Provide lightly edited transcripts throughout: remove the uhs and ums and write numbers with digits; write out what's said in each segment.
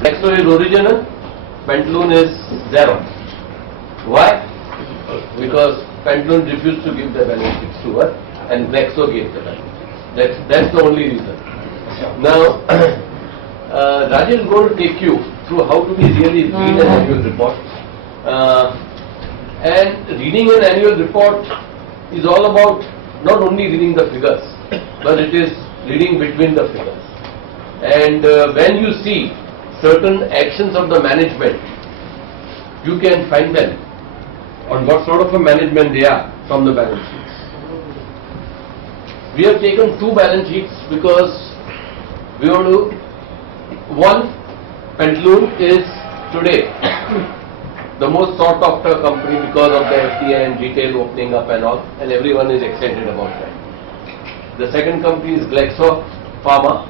Glaxo is original, Pantaloon is zero. Why? Because Pantaloon refused to give the balance sheets to her and Glaxo gave the balance sheets. That's the only reason. Now, Rajeev is going to take you through how to be really read an annual report. And reading an annual report is all about not only reading the figures, but it is reading between the figures. And when you see certain actions of the management, you can find them on what sort of a management they are from the balance sheets. We have taken two balance sheets because we want to, one, Pantaloon is today the most sought after company because of the FDI and retail opening up and all, and everyone is excited about that. The second company is Glaxo Pharma,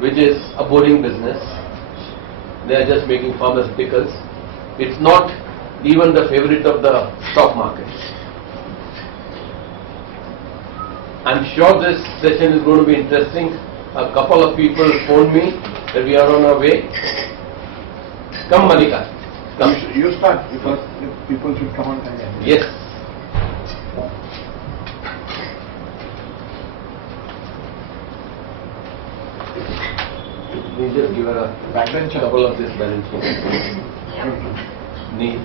which is a boring business. They are just making pharmaceuticals. It's not even the favorite of the stock market. I'm sure this session is going to be interesting. A couple of people phoned me that we are on our way. Come, Malika. Come. You start because people should come on time. Yes. We just give her a couple of this balance sheet. नहीं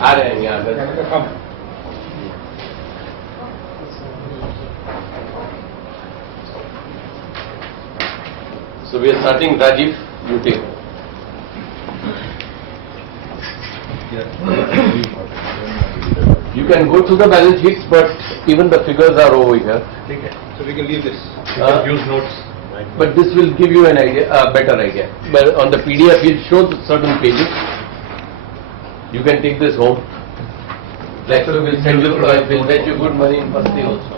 आ रहे हैं यहाँ पर. So we are starting. Rajeev, you take. You can go through the balance sheets, but even the figures are over here. Okay. So we can leave this. Use notes. But this will give you an idea, a better idea. But on the PDF, it shows certain pages. You can take this home. Glaxo will send you, will get you good money in first day also.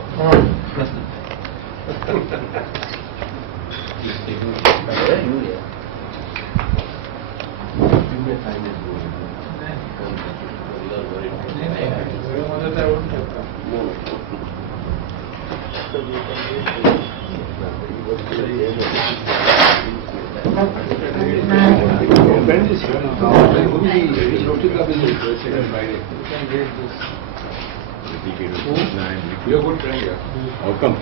You're good friend here. How come?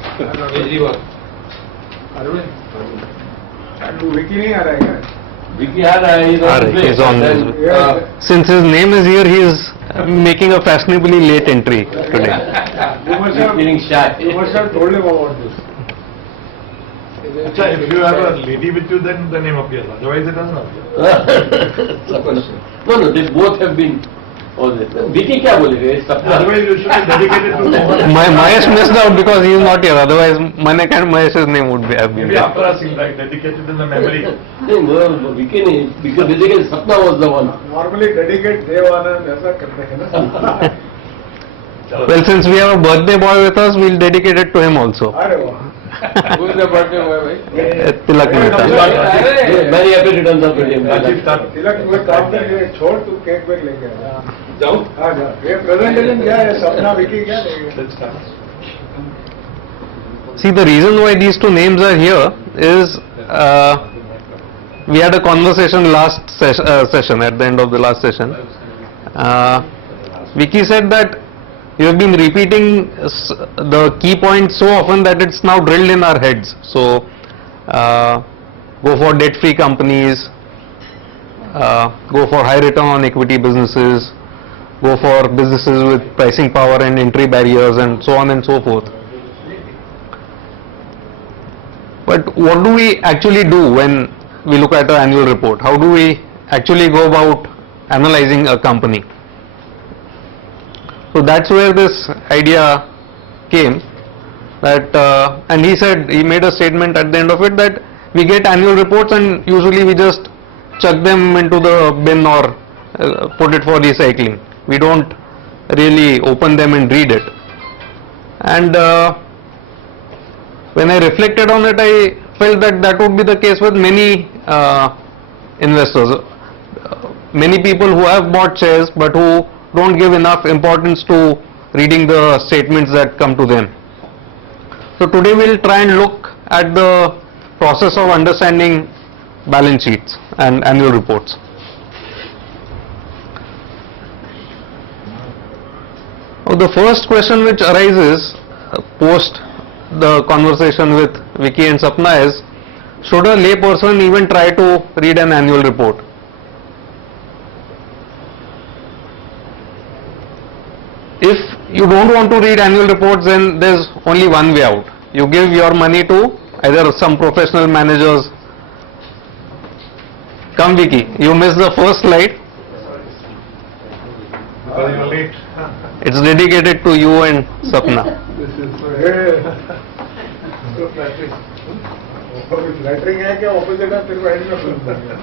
Vicky नहीं आ रहा है क्या? Vicky आ रहा है. He's on his way. Since his name is here, he is making a fashionably late entry today. You must have feeling shy. You must have told him about this. If you have a lady with you, then the name appears. Otherwise, it does not appear. No, they both have been. Vicky क्या बोलेगा? Otherwise, you should be dedicated to someone. Mahesh missed out because he is not here. Otherwise, Manek and Mahesh's name would have been. Maybe after a scene, like dedicated in the memory. No, Vicky नहीं. Because dedicated Sapna was the one. Normally dedicate Devanand ऐसा करते हैं ना. Well, since we have a birthday boy with us, we'll dedicate it to him also. अरे वाह. Who's the birthday boy, भाई? Tilak Mehta. Very happy returns of the day. तिलक वो काम करके छोड़ तू केक वेक लेके आ. जाऊँ? हाँ जा. ये प्रेजेंटेशन क्या है? सपना विकी क्या लेंगे? See, the reason why these two names are here is we had a conversation last session, at the end of the last session. Vicky said that you have been repeating the key points so often that it's now drilled in our heads. So, go for debt-free companies, go for high return on equity businesses, go for businesses with pricing power and entry barriers, and so on and so forth. But what do we actually do when we look at an annual report? How do we actually go about analyzing a company? So that's where this idea came, that and he made a statement at the end of it that we get annual reports and usually we just chuck them into the bin or put it for recycling. We don't really open them and read it. And when I reflected on it, I felt that that would be the case with many investors, many people who have bought shares but who don't give enough importance to reading the statements that come to them. So today we'll try and look at the process of understanding balance sheets and annual reports. The first question which arises post the conversation with Vicky and Sapna is, should a lay person even try to read an annual report? If you don't want to read annual reports, then there's only one way out. You give your money to either some professional managers. Come Vicky, you missed the first slide. Because you're late. It's dedicated to you and Sapna. This is so flattering. Flattering है क्या opposite है तेरे को end में film बन गया.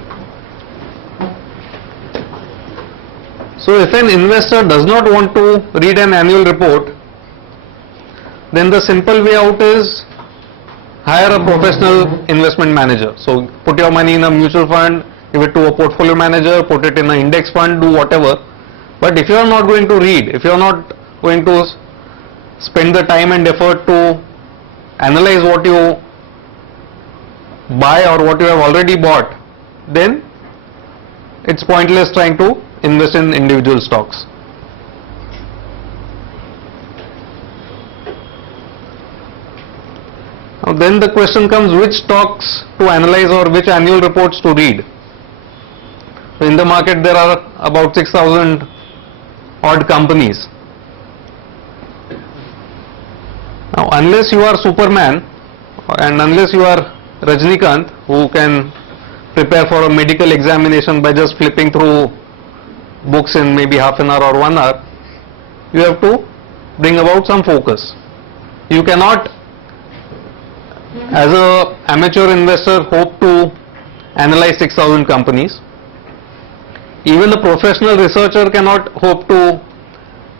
So if an investor does not want to read an annual report, then the simple way out is hire a professional investment manager. So put your money in a mutual fund, give it to a portfolio manager, put it in an index fund, do whatever. But if you are not going to read, if you are not going to spend the time and effort to analyze what you buy or what you have already bought, then it's pointless trying to invest in individual stocks. Now then the question comes, which stocks to analyze or which annual reports to read. So in the market there are about 6,000 odd companies. Now unless you are Superman and unless you are Rajnikant, who can prepare for a medical examination by just flipping through books in maybe half an hour or 1 hour, you have to bring about some focus. You cannot, as an amateur investor, hope to analyze 6,000 companies. Even a professional researcher cannot hope to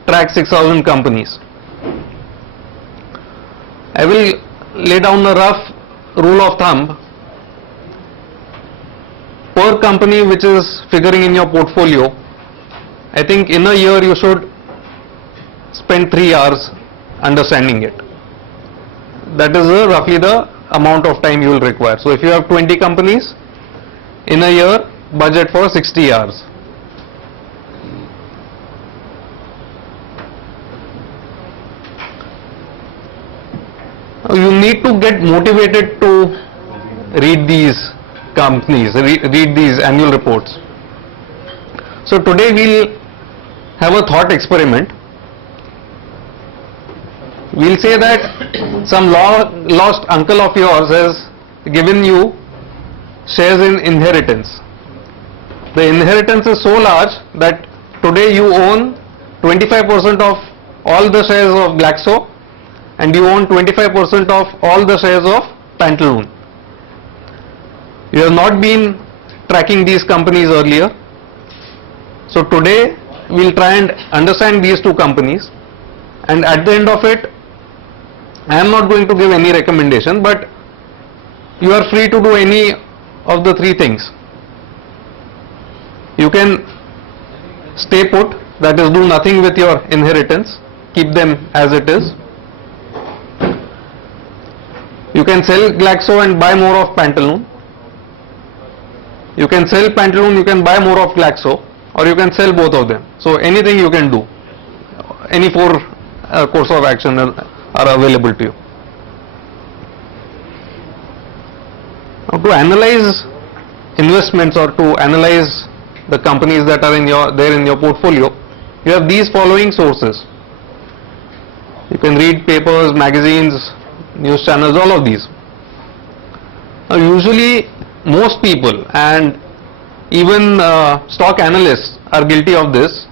track 6,000 companies. I will lay down a rough rule of thumb. Per company which is figuring in your portfolio, I think in a year you should spend 3 hours understanding it. That is roughly the amount of time you will require. So if you have 20 companies, in a year budget for 60 hours. You need to get motivated to read these companies, read these annual reports. So today we'll have a thought experiment. We'll say that some lost uncle of yours has given you shares in inheritance. The inheritance is so large that today you own 25% of all the shares of Glaxo and you own 25% of all the shares of Pantaloon. You have not been tracking these companies earlier. So today we'll try and understand these two companies, and at the end of it I am not going to give any recommendation, but you are free to do any of the three things. You can stay put, that is do nothing with your inheritance, keep them as it is. You can sell Glaxo and buy more of Pantaloon. You can sell Pantaloon, you can buy more of Glaxo, or you can sell both of them. So anything you can do. Any four course of action are available to you. Now to analyze investments or to analyze the companies that are in your portfolio, you have these following sources. You can read papers, magazines, news channels, all of these. Now usually most people and even stock analysts are guilty of this.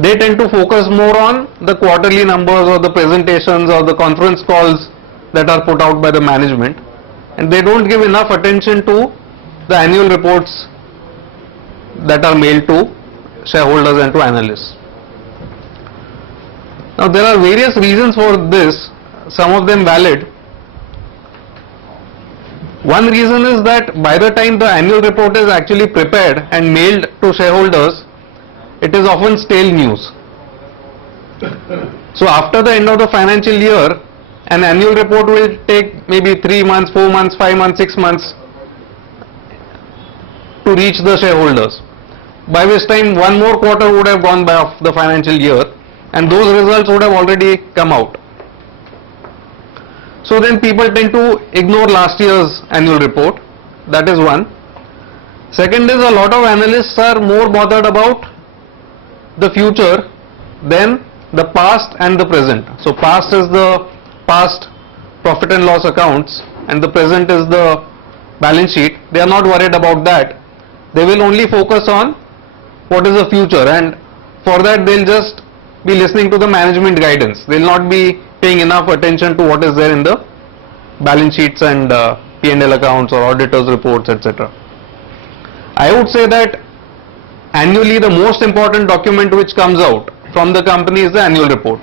They tend to focus more on the quarterly numbers or the presentations or the conference calls that are put out by the management, and they don't give enough attention to the annual reports that are mailed to shareholders and to analysts. Now there are various reasons for this, some of them valid. One reason is that by the time the annual report is actually prepared and mailed to shareholders, it is often stale news. So after the end of the financial year, an annual report will take maybe 3 months, 4 months, 5 months, 6 months to reach the shareholders, by which time one more quarter would have gone by of the financial year, and those results would have already come out. So then people tend to ignore last year's annual report. That is one. Second is, a lot of analysts are more bothered about the future than the past and the present. So past is the past profit and loss accounts and the present is the balance sheet. They are not worried about that. They will only focus on what is the future, and for that they'll just be listening to the management guidance. They'll not be paying enough attention to what is there in the balance sheets and P&L accounts or auditors reports, etc. I would say that annually the most important document which comes out from the company is the annual report.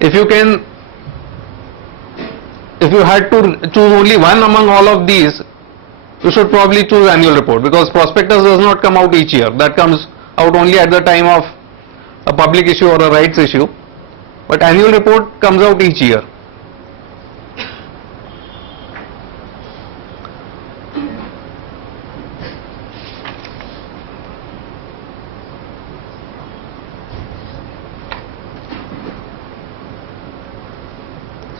If you had to choose only one among all of these, you should probably choose annual report, because prospectus does not come out each year. That comes out only at the time of a public issue or a rights issue, but annual report comes out each year.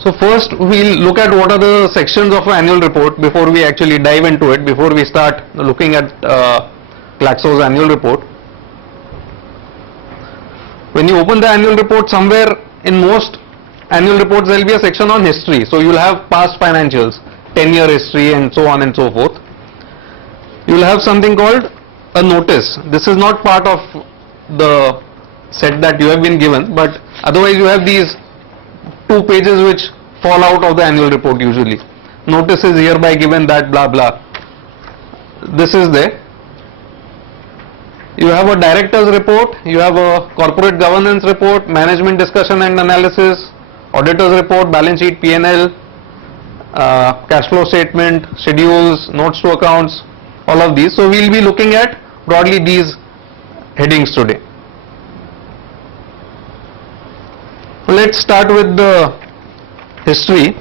So first we'll look at what are the sections of an annual report before we actually dive into it, before we start looking at Glaxo's annual report. When you open the annual report, somewhere in most annual reports there will be a section on history. So you will have past financials, 10-year history and so on and so forth. You will have something called a notice. This is not part of the set that you have been given, but otherwise you have these 2 pages which fall out of the annual report usually. Notice is hereby given that blah blah. This is there. You have a director's report, you have a corporate governance report, management discussion and analysis, auditor's report, balance sheet, P&L, cash flow statement, schedules, notes to accounts, all of these. So we will be looking at broadly these headings today. Let's start with the history.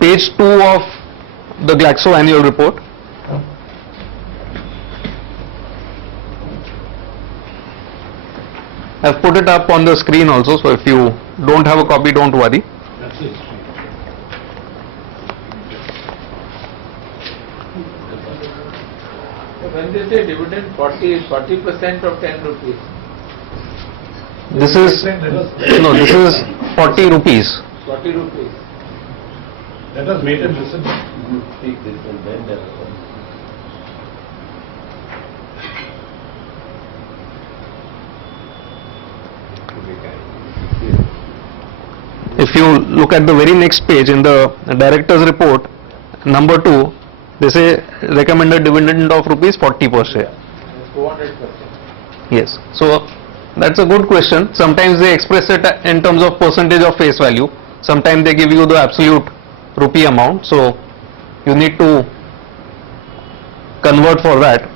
Page 2 of the Glaxo annual report. I've put it up on the screen also, so if you don't have a copy, don't worry. That's it. When they say dividend 40% of 10 rupees. This is, no, this is 40 rupees. 40 rupees. Let us wait and listen. Speak this and then there are some. If you look at the very next page in the director's report, number 2, they say recommended dividend of rupees 40 per share. That's 400%. Yes. So that's a good question. Sometimes they express it in terms of percentage of face value. Sometimes they give you the absolute rupee amount. So you need to convert for that.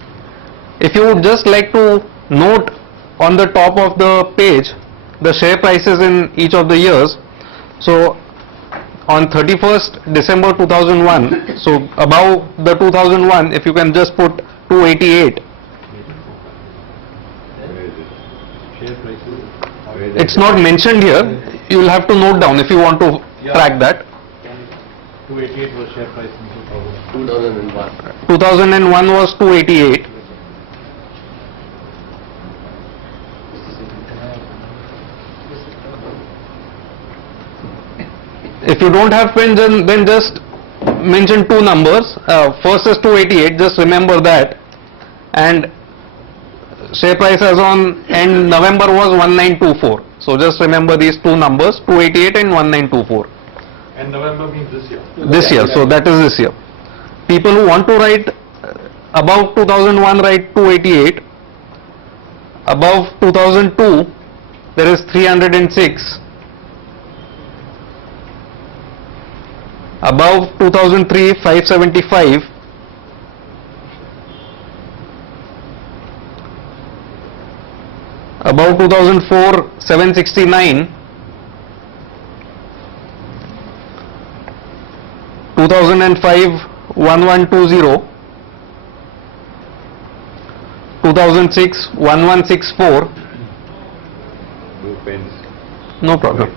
If you would just like to note on the top of the page the share prices in each of the years. So on 31st December 2001, so above the 2001, if you can just put 288. It's not mentioned here. You will have to note down if you want to track that. 288 was share price in 2001. 2001 was 288. If you don't have pen, then just mention 2 numbers. First is 288, just remember that. And share price as on end November was 1924. So just remember these 2 numbers, 288 and 1924. And November means this year. This year, so that is this year. People who want to write above 2001, write 288. Above 2002, there is 306. Above 2003, 575. Above 2004, 769. 2005 1120, 2006 1164. Blue pens. No problem.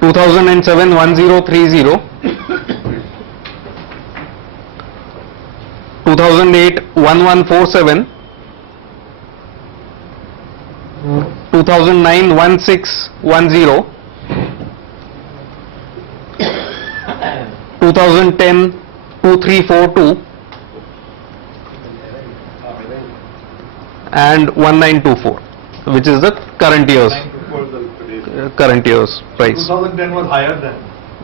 2007 1030, 2008 1147, 2009 1610, 2010 2342 and 1924, which is the current year's price. 2010 was higher than.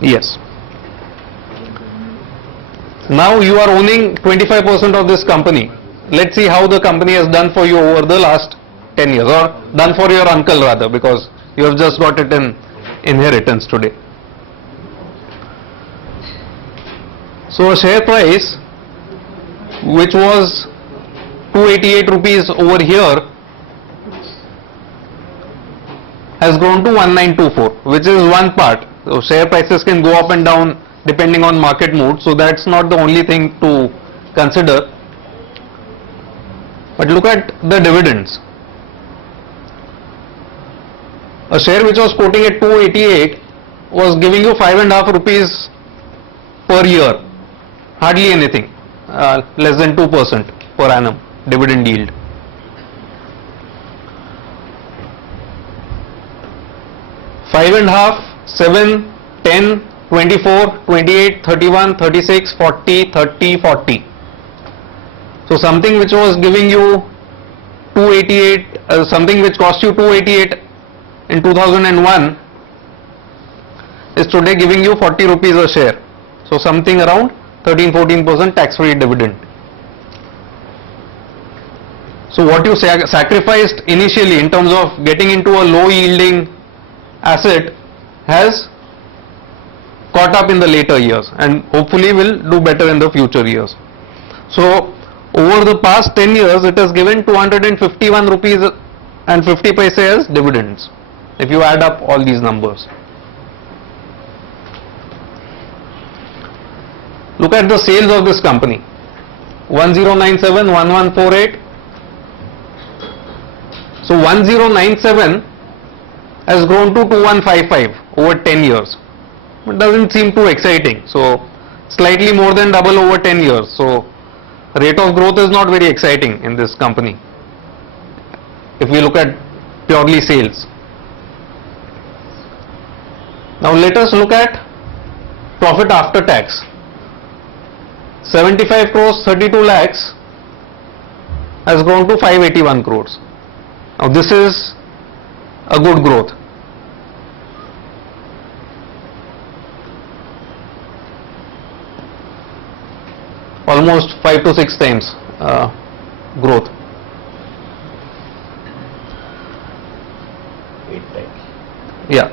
Yes. Now you are owning 25% of this company. Let's see how the company has done for you over the last 10 years, or done for your uncle rather, because you have just got it in inheritance today. So a share price which was 288 rupees over here has grown to 1924, which is one part. So share prices can go up and down depending on market mood, so that's not the only thing to consider. But look at the dividends. A share which was quoting at 288 was giving you 5.5 rupees per year, hardly anything, less than 2% per annum dividend yield. Five and a half, 7, 10, 24, 28, 31, 36, 40, 30, 40. So something which was giving you 288, something which cost you 288 in 2001 is today giving you 40 rupees a share. So something around 13-14% tax-free dividend. So what you sacrificed initially in terms of getting into a low yielding asset has caught up in the later years and hopefully will do better in the future years. So over the past 10 years it has given 251 rupees and 50 paise as dividends, if you add up all these numbers. Look at the sales of this company. 1097, 1148. So 1097 has grown to 2155 over 10 years. It doesn't seem too exciting. So slightly more than double over 10 years. So rate of growth is not very exciting in this company if we look at purely sales. Now let us look at profit after tax. 75 crores, 32 lakhs has grown to 581 crores. Now this is a good growth. Almost 5 to 6 times growth. 8 times. Yeah.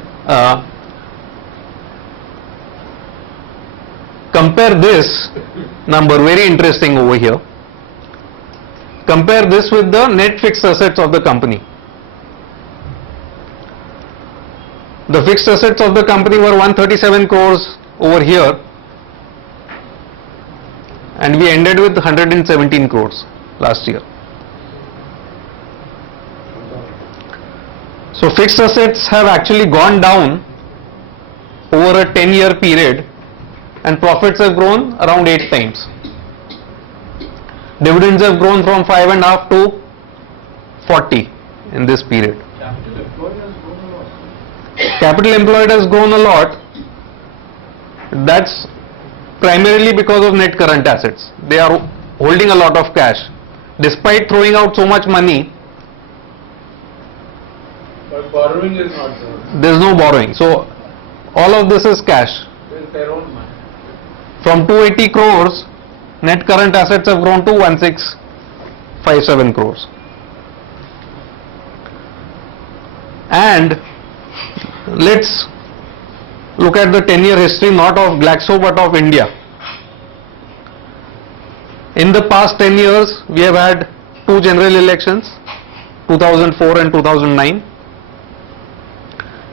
Compare this number, very interesting over here. Compare this with the net fixed assets of the company. The fixed assets of the company were 137 crores over here, and we ended with 117 crores last year. So fixed assets have actually gone down over a 10-year period, and profits have grown around 8 times. Dividends have grown from 5.5 to 40 in this period. Capital employed has grown a lot. That's primarily because of net current assets. They are holding a lot of cash. Despite throwing out so much money, But borrowing is not there. there is no borrowing. So all of this is cash. With their own money. From 280 crores, net current assets have grown to 1657 crores. And let's look at the 10-year history, not of Glaxo but of India. In the past 10 years, we have had 2 general elections, 2004 and 2009.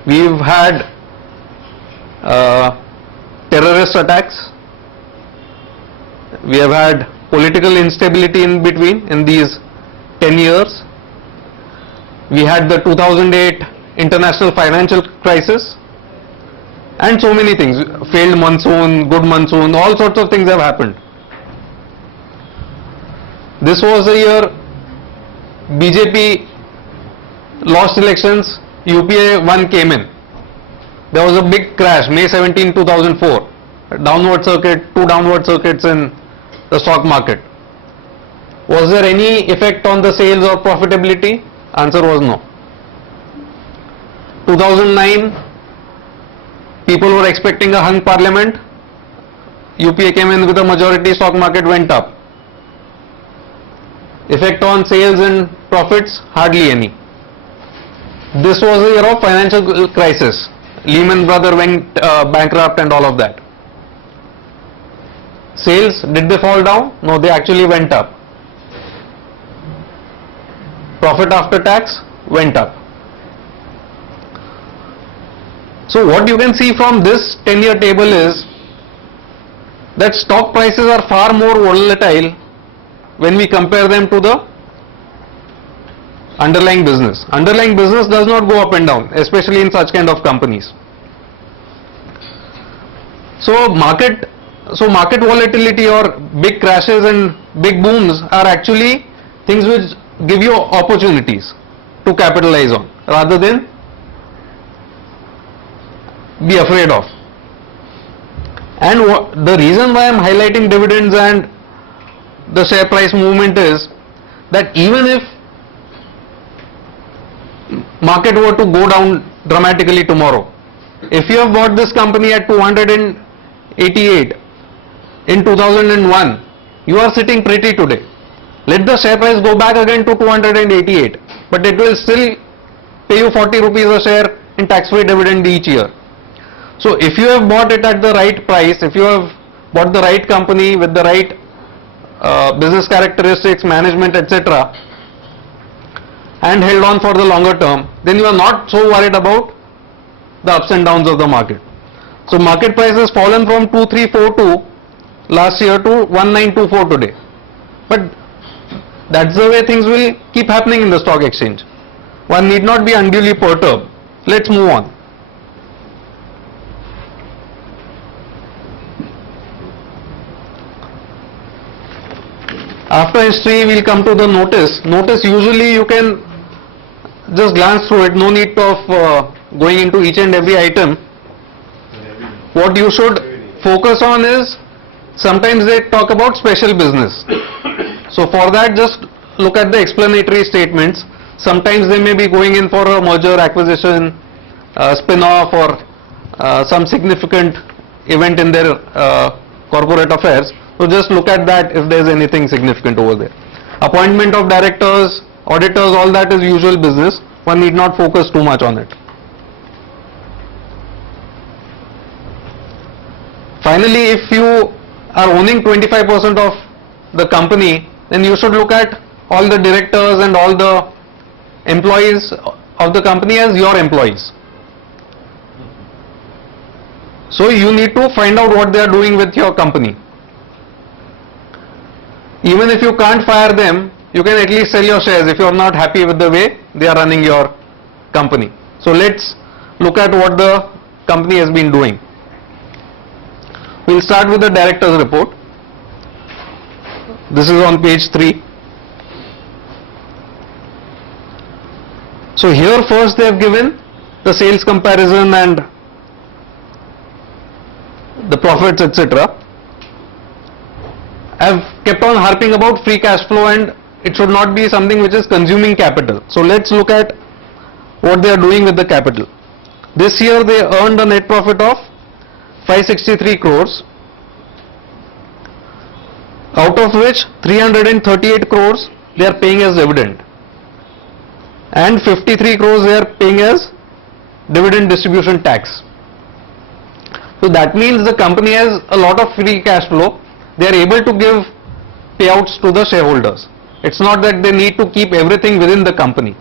we've had terrorist attacks, we have had political instability in between in these 10 years, we had the 2008 international financial crisis, and so many things, failed monsoon, good monsoon, all sorts of things have happened. This was a year BJP lost elections, UPA 1 came in. There was a big crash, May 17, 2004, downward circuit, 2 downward circuits in the stock market. Was there any effect on the sales or profitability? Answer was no. 2009, people were expecting a hung parliament. UPA came in with a majority, stock market went up. Effect on sales and profits? Hardly any. This was a year of financial crisis. Lehman Brothers went bankrupt and all of that. Sales, did they fall down? No, they actually went up. Profit after tax went up. So what you can see from this 10-year table is that stock prices are far more volatile when we compare them to the underlying business. Underlying business does not go up and down, especially in such kind of companies. So market volatility or big crashes and big booms are actually things which give you opportunities to capitalize on rather than be afraid of. And the reason why I am highlighting dividends and the share price movement is that even if market were to go down dramatically tomorrow, if you have bought this company at 288 in 2001, you are sitting pretty today. Let the share price go back again to 288, but it will still pay you 40 rupees a share in tax-free dividend each year. So if you have bought it at the right price, if you have bought the right company with the right business characteristics, management, etc., and held on for the longer term, then you are not so worried about the ups and downs of the market. So market price has fallen from 2342 last year to 1924 today. But that's the way things will keep happening in the stock exchange. One need not be unduly perturbed. Let's move on. After history, we'll come to the notice. Notice usually you can just glance through it, no need of going into each and every item. What you should focus on is, sometimes they talk about special business. So for that, just look at the explanatory statements. Sometimes they may be going in for a merger, acquisition, spin-off, or some significant event in their corporate affairs. So just look at that if there is anything significant over there. Appointment of directors, auditors, all that is usual business. One need not focus too much on it. Finally, if you are owning 25% of the company, then you should look at all the directors and all the employees of the company as your employees. So you need to find out what they are doing with your company. Even if you can't fire them, you can at least sell your shares if you are not happy with the way they are running your company. So let's look at what the company has been doing. We'll start with the director's report. This is on page 3. So here first they have given the sales comparison and the profits, etc. I have kept on harping about free cash flow, and it should not be something which is consuming capital. So let's look at what they are doing with the capital. This year they earned a net profit of 563 crores, out of which 338 crores they are paying as dividend, and 53 crores they are paying as dividend distribution tax. So that means the company has a lot of free cash flow. They are able to give payouts to the shareholders. It's not that they need to keep everything within the company.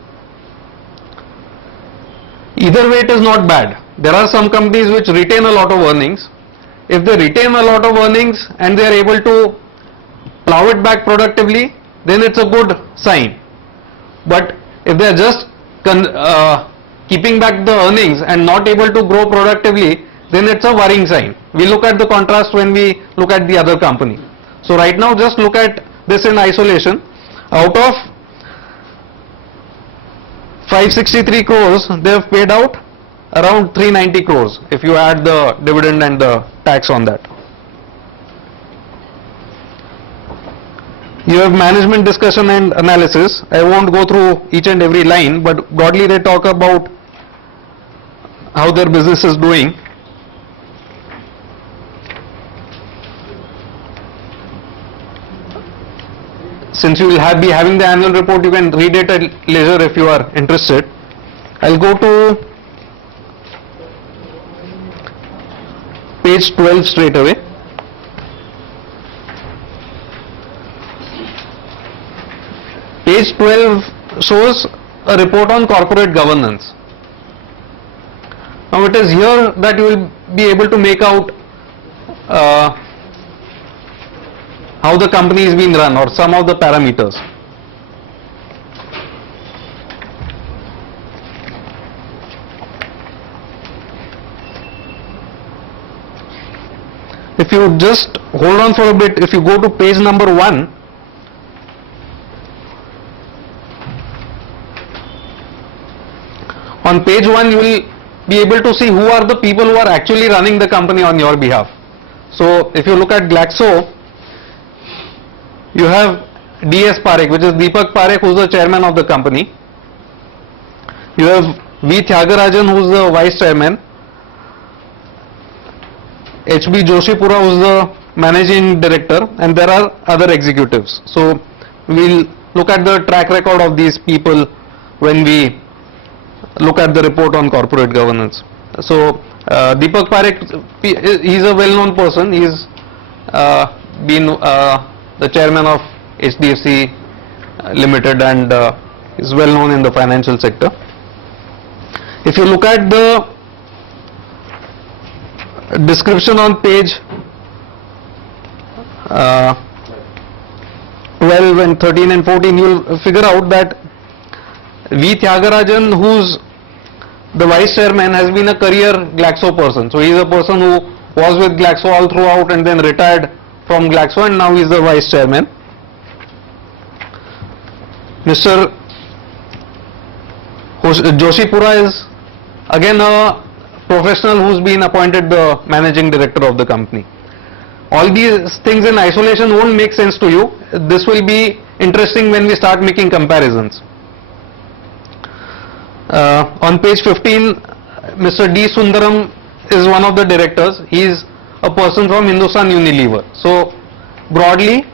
Either way, it is not bad. There are some companies which retain a lot of earnings. If they retain a lot of earnings and they are able to plow it back productively, then it's a good sign. But if they are just keeping back the earnings and not able to grow productively, then it's a worrying sign. We look at the contrast when we look at the other company. So right now, just look at this in isolation. Out of 563 crores, they have paid out around 390 crores if you add the dividend and the tax on that. You have management discussion and analysis. I won't go through each and every line, but broadly they talk about how their business is doing. Since you will be having the annual report, you can read it at leisure if you are interested. I'll go to page 12 straight away. Page 12 shows a report on corporate governance. Now it is here that you will be able to make out how the company is being run or some of the parameters. If you just hold on for a bit, if you go to page number 1, on page 1 you will be able to see who are the people who are actually running the company on your behalf. So if you look at Glaxo, you have DS Parekh, which is Deepak Parekh, who is the chairman of the company. You have V. Tyagarajan, who is the vice chairman. HB Joshipura, who is the managing director, and there are other executives. So we'll look at the track record of these people when we look at the report on corporate governance. So Deepak Parekh, he is a well-known person. He's been the chairman of HDFC Limited and is well known in the financial sector. If you look at the description on page 12 and 13 and 14, you will figure out that V. Tyagarajan, who's the vice chairman, has been a career Glaxo person. So he is a person who was with Glaxo all throughout and then retired from Glaxo, and now he is the vice chairman. Mr. Joshipura is again a professional who's been appointed the managing director of the company. All these things in isolation won't make sense to you. This will be interesting when we start making comparisons. On page 15, Mr. D. Sundaram is one of the directors. He is a person from Hindustan Unilever. So broadly,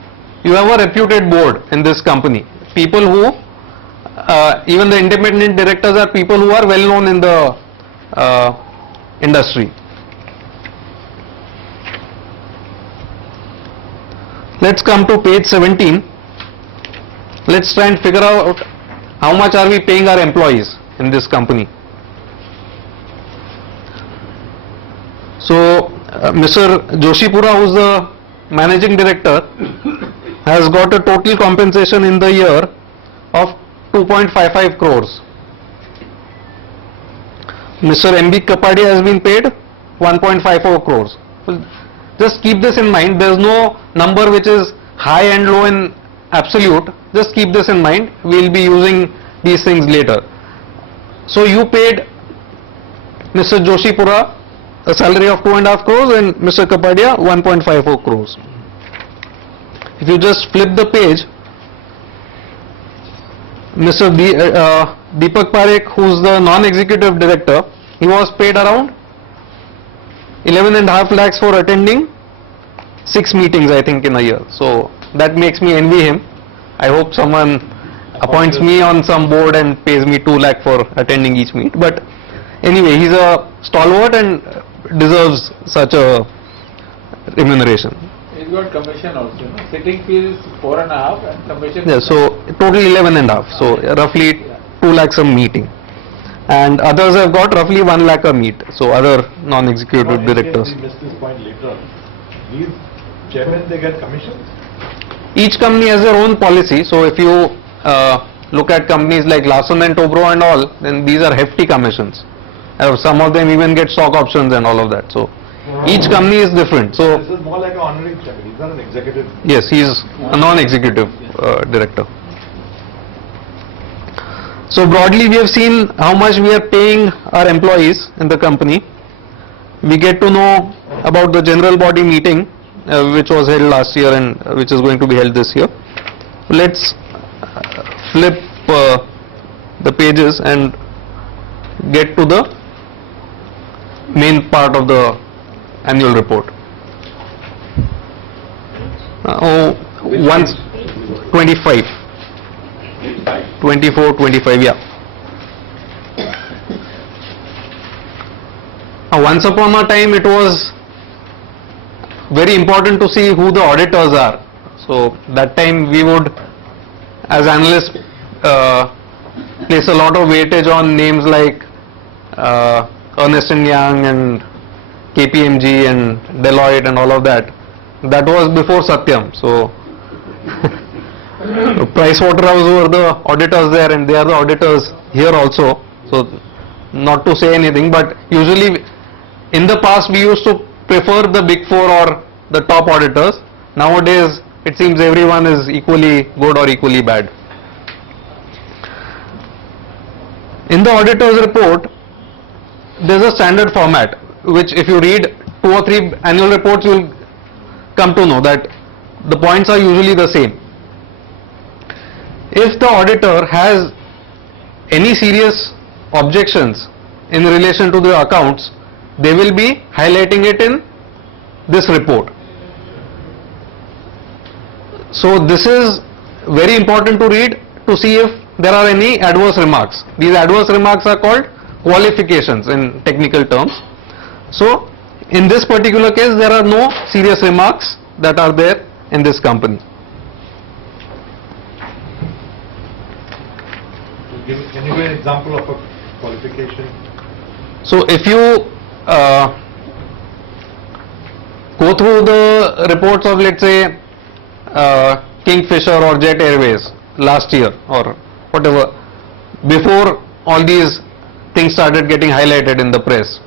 you have a reputed board in this company. People who, even the independent directors are people who are well known in the industry. Let's come to page 17. Let's try and figure out how much are we paying our employees in this company. So Mr. Joshipura, who is the managing director, has got a total compensation in the year of 2.55 crores. Mr. M.B. Kapadia has been paid 1.54 crores. Just keep this in mind. There is no number which is high and low in absolute. Just keep this in mind. We will be using these things later. So you paid Mr. Joshipura a salary of 2.5 crores and Mr. Kapadia 1.54 crores. If you just flip the page, Mr. Deepak Parekh, who is the non-executive director, he was paid around 11.5 lakhs for attending 6 meetings, I think, in a year. So that makes me envy him. I hope someone appoints me on some board and pays me 2 lakh for attending each meet. But anyway, he's a stalwart and deserves such a remuneration. He's got commission also. No? Sitting fee is 4.5 and commission. Yeah, so total 11.5. So roughly 2 lakhs a meeting. and others have got roughly 1 lakh a meet. So other non-executive In case directors. we missed this point later. These chairmen, they get commissions? Each company has their own policy. So if you look at companies like Larsen and Tobro and all, then these are hefty commissions. Some of them even get stock options and all of that. So each company is different. So This is more like an honorary chairman, he's not an executive. yes, he is a non-executive director. So broadly, we have seen how much we are paying our employees in the company. We get to know about the general body meeting which was held last year and which is going to be held this year. Let's flip the pages and get to the main part of the annual report. Once 25. 24, 25, yeah. Once upon a time it was very important to see who the auditors are. So that time we would, as analysts, place a lot of weightage on names like Ernst & Young and KPMG and Deloitte and all of that. That was before Satyam. So Pricewaterhouse were the auditors there, and they are the auditors here also. So not to say anything, but usually in the past we used to prefer the big four or the top auditors. Nowadays it seems everyone is equally good or equally bad. In the auditor's report, there is a standard format which if you read 2 or 3 annual reports, you will come to know that the points are usually the same. If the auditor has any serious objections in relation to the accounts, they will be highlighting it in this report. So this is very important to read to see if there are any adverse remarks. These adverse remarks are called qualifications in technical terms. So in this particular case, there are no serious remarks that are there in this company. Can you give an example of a qualification? So if you go through the reports of, let's say, Kingfisher or Jet Airways last year or whatever, before all these things started getting highlighted in the press,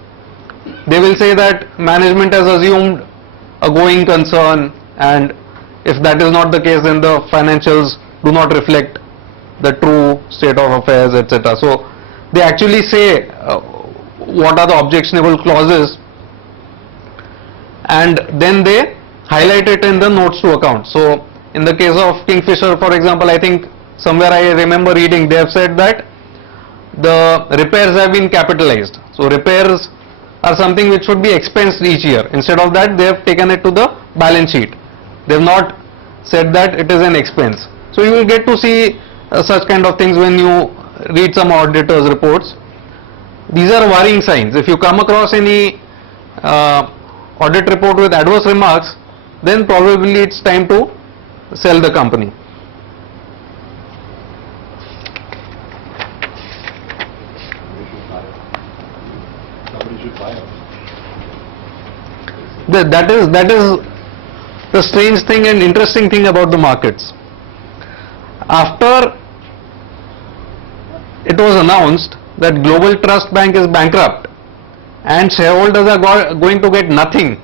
they will say that management has assumed a going concern, and if that is not the case, then the financials do not reflect the true state of affairs, etc. So they actually say what are the objectionable clauses, and then they highlight it in the notes to account. So in the case of Kingfisher, for example, I think somewhere I remember reading they have said that the repairs have been capitalized. So repairs are something which should be expensed each year. Instead of that, they have taken it to the balance sheet. They have not said that it is an expense. So you will get to see such kind of things when you read some auditors' reports. These are worrying signs. If you come across any audit report with adverse remarks, then probably it's time to sell the company. Somebody should buy it. That is the strange thing and interesting thing about the markets. After it was announced that Global Trust Bank is bankrupt and shareholders are going to get nothing,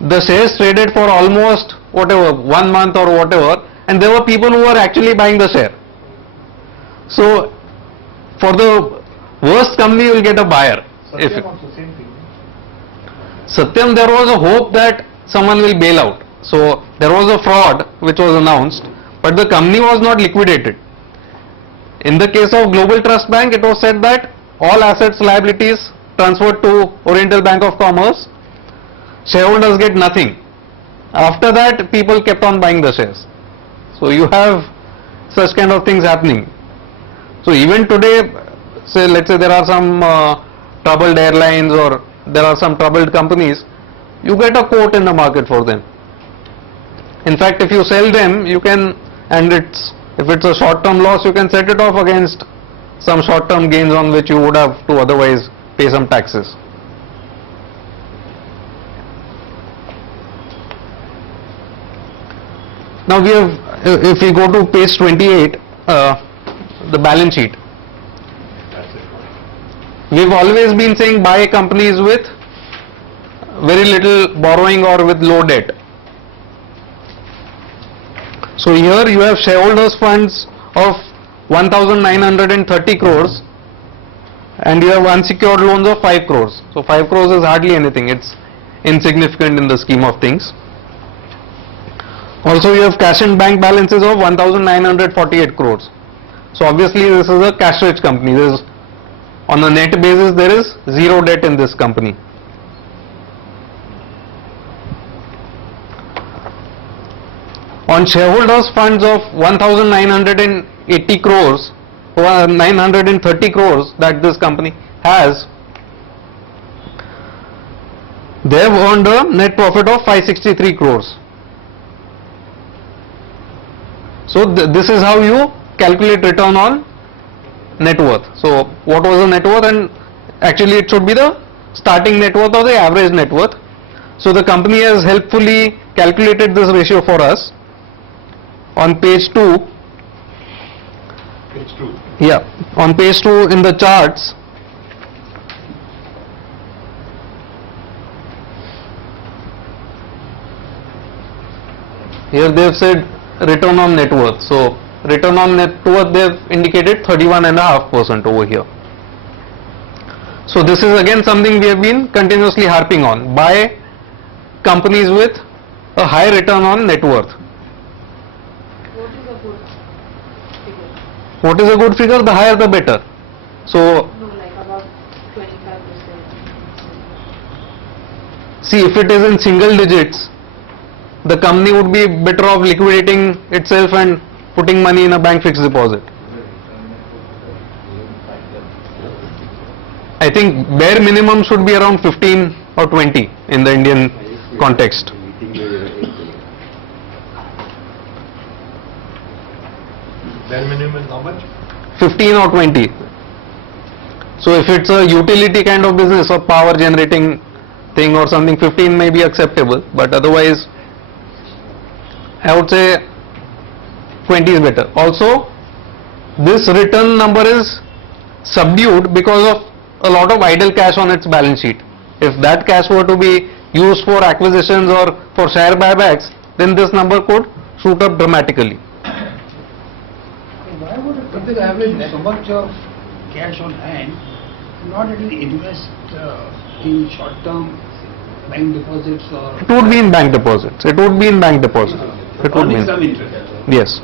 the shares traded for almost 1 month or whatever, and there were people who were actually buying the share. So for the worst company, you will get a buyer. Satyam also same thing. Satyam, there was a hope that someone will bail out. So there was a fraud which was announced, but the company was not liquidated. In the case of Global Trust Bank, it was said that all assets, liabilities transferred to Oriental Bank of Commerce, shareholders get nothing. After that, people kept on buying the shares. So you have such kind of things happening. So even today, say let's say there are some troubled airlines or there are some troubled companies, you get a quote in the market for them. In fact, if you sell them, you can, and if it's a short-term loss, you can set it off against some short-term gains on which you would have to otherwise pay some taxes. Now we have, if we go to page 28, the balance sheet. We've always been saying buy companies with very little borrowing or with low debt. So here you have shareholders funds of 1930 crores and you have unsecured loans of 5 crores. So 5 crores is hardly anything, it's insignificant in the scheme of things. Also you have cash and bank balances of 1948 crores. So obviously this is a cash rich company. There is, on a net basis there is zero debt in this company. On shareholders funds of 1980 crores, 930 crores that this company has, they have earned a net profit of 563 crores. So this is how you calculate return on net worth. So what was the net worth, and actually it should be the starting net worth or the average net worth. So the company has helpfully calculated this ratio for us on page 2. Page 2. Yeah, on page 2 in the charts. Here they have said return on net worth. So return on net worth they have indicated 31.5% over here. So this is again something we have been continuously harping on. Buy companies with a high return on net worth. What is a good figure? What is a good figure? The higher the better. So No, like about 25%. see, if it is in single digits, the company would be better off liquidating itself and putting money in a bank fixed deposit. I think bare minimum should be around 15 or 20 in the Indian context. Bare minimum is how much? 15 or 20. So if it's a utility kind of business or power generating thing or something, 15 may be acceptable, but otherwise I would say 20 is better. Also this return number is subdued because of a lot of idle cash on its balance sheet. If that cash were to be used for acquisitions or for share buybacks, then this number could shoot up dramatically. Why would a company having so much of cash on hand not really invest in short-term bank deposits or? It would be in bank deposits. It would be in bank deposits. It would be. some interest. Yes.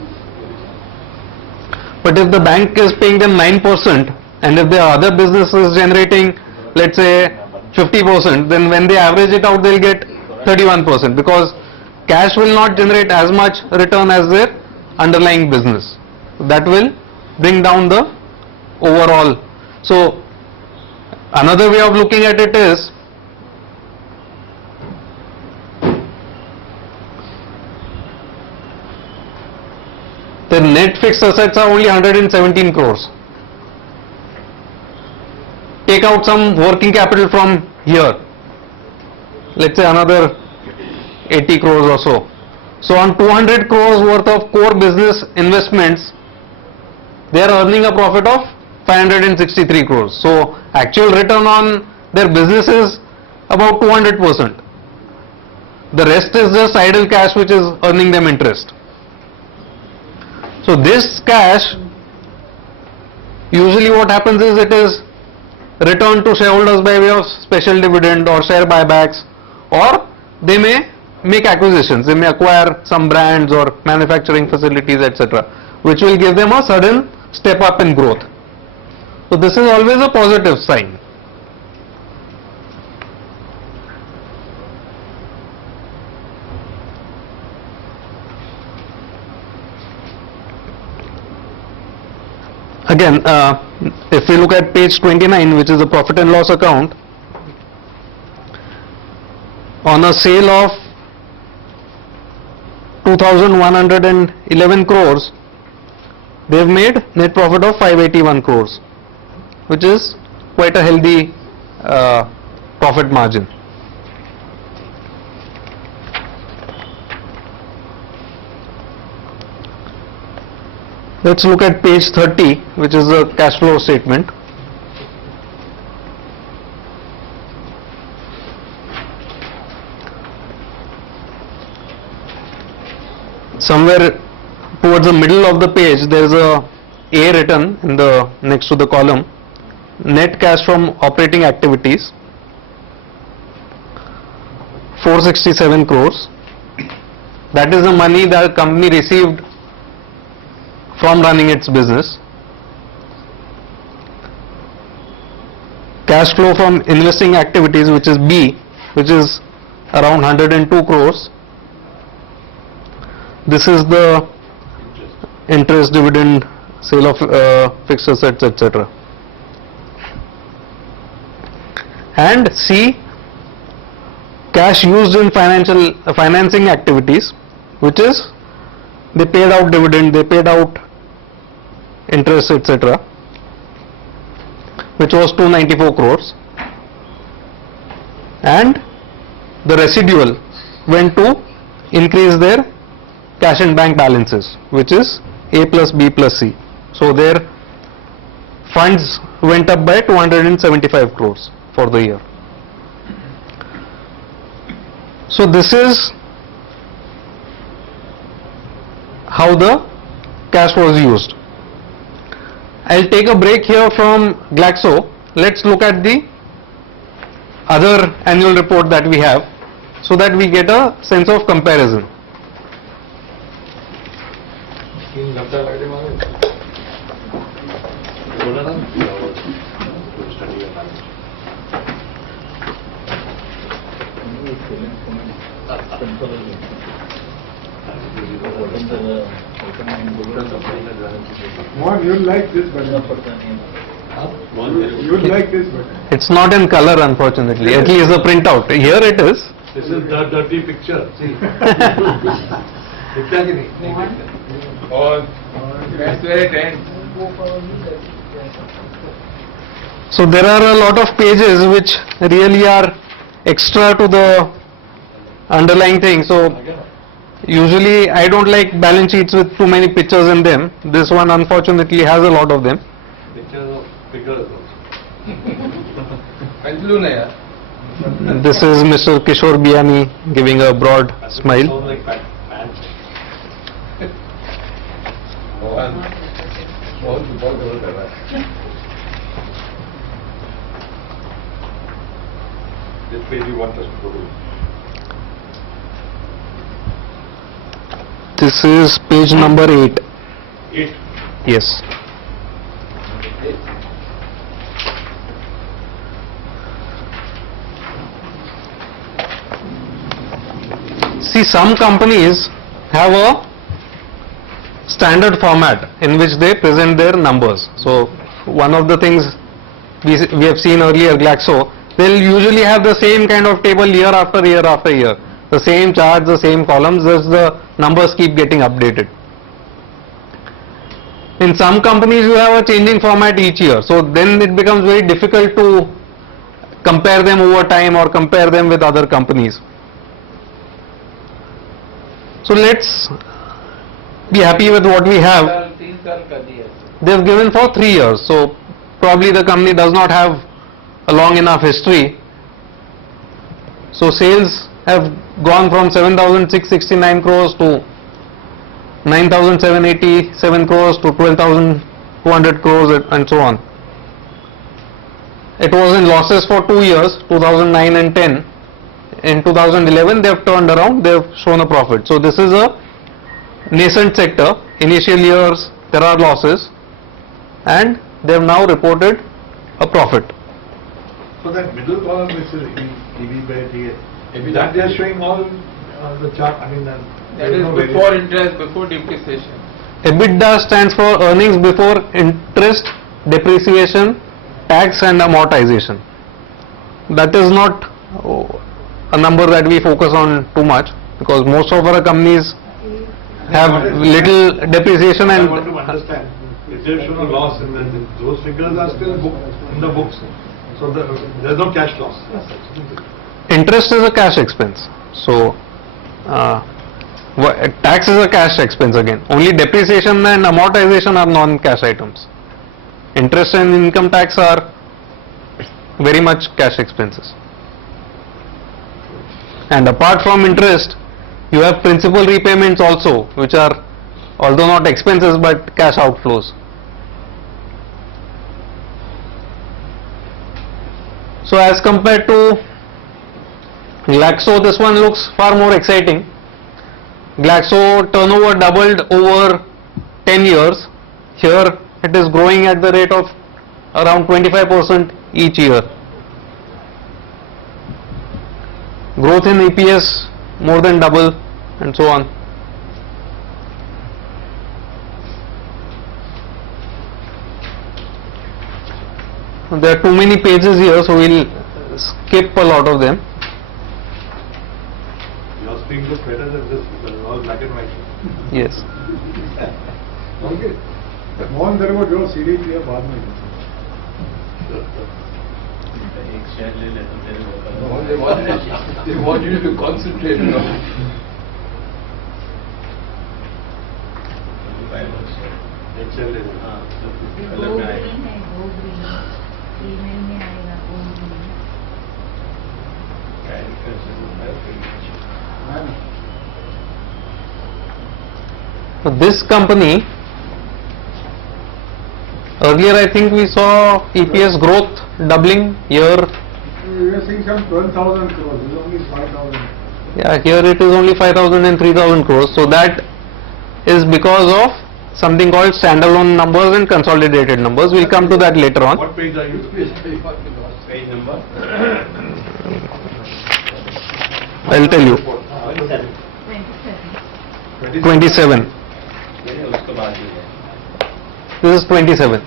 But if the bank is paying them 9% and if their other business is generating, let's say 50%, then when they average it out they'll get 31% because cash will not generate as much return as their underlying business. That will bring down the overall. So another way of looking at it is the net fixed assets are only 117 crores. Take out some working capital from here, let's say another 80 crores or so. So on 200 crores worth of core business investments, they are earning a profit of 563 crores. So actual return on their business is about 200%. The rest is just idle cash which is earning them interest. So this cash, usually what happens is it is returned to shareholders by way of special dividend or share buybacks, or they may make acquisitions. They may acquire some brands or manufacturing facilities, etc., which will give them a sudden step up in growth. So this is always a positive sign. Again, if we look at page 29, which is the profit and loss account, on a sale of 2,111 crores, they've made net profit of 581 crores, which is quite a healthy profit margin. Let's look at page 30, which is the cash flow statement. Somewhere towards the middle of the page, there is a written in the next to the column. Net cash from operating activities, 467 crores. That is the money that the company received from running its business. Cash flow from investing activities, which is B, which is around 102 crores. This is the interest, dividend, sale of fixed assets, etc. And C, cash used in financing activities, which is they paid out dividend, they paid out interest, etc., which was 294 crores, and the residual went to increase their cash and bank balances, which is A plus B plus C. So their funds went up by 275 crores for the year. So this is how the cash was used. I'll take a break here from Glaxo. Let's look at the other annual report that we have so that we get a sense of comparison. Mohan, you'll like this better. You'll like this better. It's not in color, unfortunately, at least the printout. Here it is. This is the dirty picture. See. Or that's where it ends. So there are a lot of pages which really are extra to the underlying thing. So usually I don't like balance sheets with too many pictures in them. This one unfortunately has a lot of them. Pictures of figures also. This is Mr. Kishore Biani giving a broad smile. Sounds like pants. This page you want us to go to. This is page number 8. 8. Yes. See, some companies have a standard format in which they present their numbers. So one of the things we have seen earlier, Glaxo, they'll usually have the same kind of table year after year after year. The same charts, the same columns, as the numbers keep getting updated. In some companies you have a changing format each year, so then it becomes very difficult to compare them over time or compare them with other companies. So let's be happy with what we have. They've given for 3 years, so probably the company does not have a long enough history. So sales have gone from 7,669 crores to 9,787 crores to 12,200 crores and so on. It was in losses for 2 years, 2009 and 10. In 2011 they have turned around, they have shown a profit. So this is a nascent sector. Initial years there are losses and they have now reported a profit. So that middle column which is EV by DA, that they are showing all the chart, I mean That is before interest, before depreciation. EBITDA stands for earnings before interest, depreciation, tax and amortization. That is not a number that we focus on too much because most of our companies have little depreciation I and want to understand if they have shown a loss, and then those figures are still in the books, so there's no cash loss. Interest is a cash expense. So, tax is a cash expense again. Only depreciation and amortization are non-cash items. Interest and income tax are very much cash expenses. And apart from interest, you have principal repayments also, which are although not expenses but cash outflows. So as compared to Glaxo, this one looks far more exciting. Glaxo turnover doubled over 10 years. Here it is growing at the rate of around 25% each year. Growth in EPS more than double, and so on. There are too many pages here, so we'll skip a lot of them. Your screen looks better than this, because it's all black and white. Yes. Okay. Mohan तेरे को जो सीढ़ी किया बाद में They want you to concentrate. Excel ले go green है, go green email में आएगा go green. So this company, earlier I think we saw EPS growth doubling. Here, We are seeing some 12,000 crores, it's only 5,000. yeah, here it is only 5,000 and 3,000 crores. So that is because of something called standalone numbers and consolidated numbers. We'll come to that later on. What page are you? Page number? I'll tell you. 27। 27. This is 27.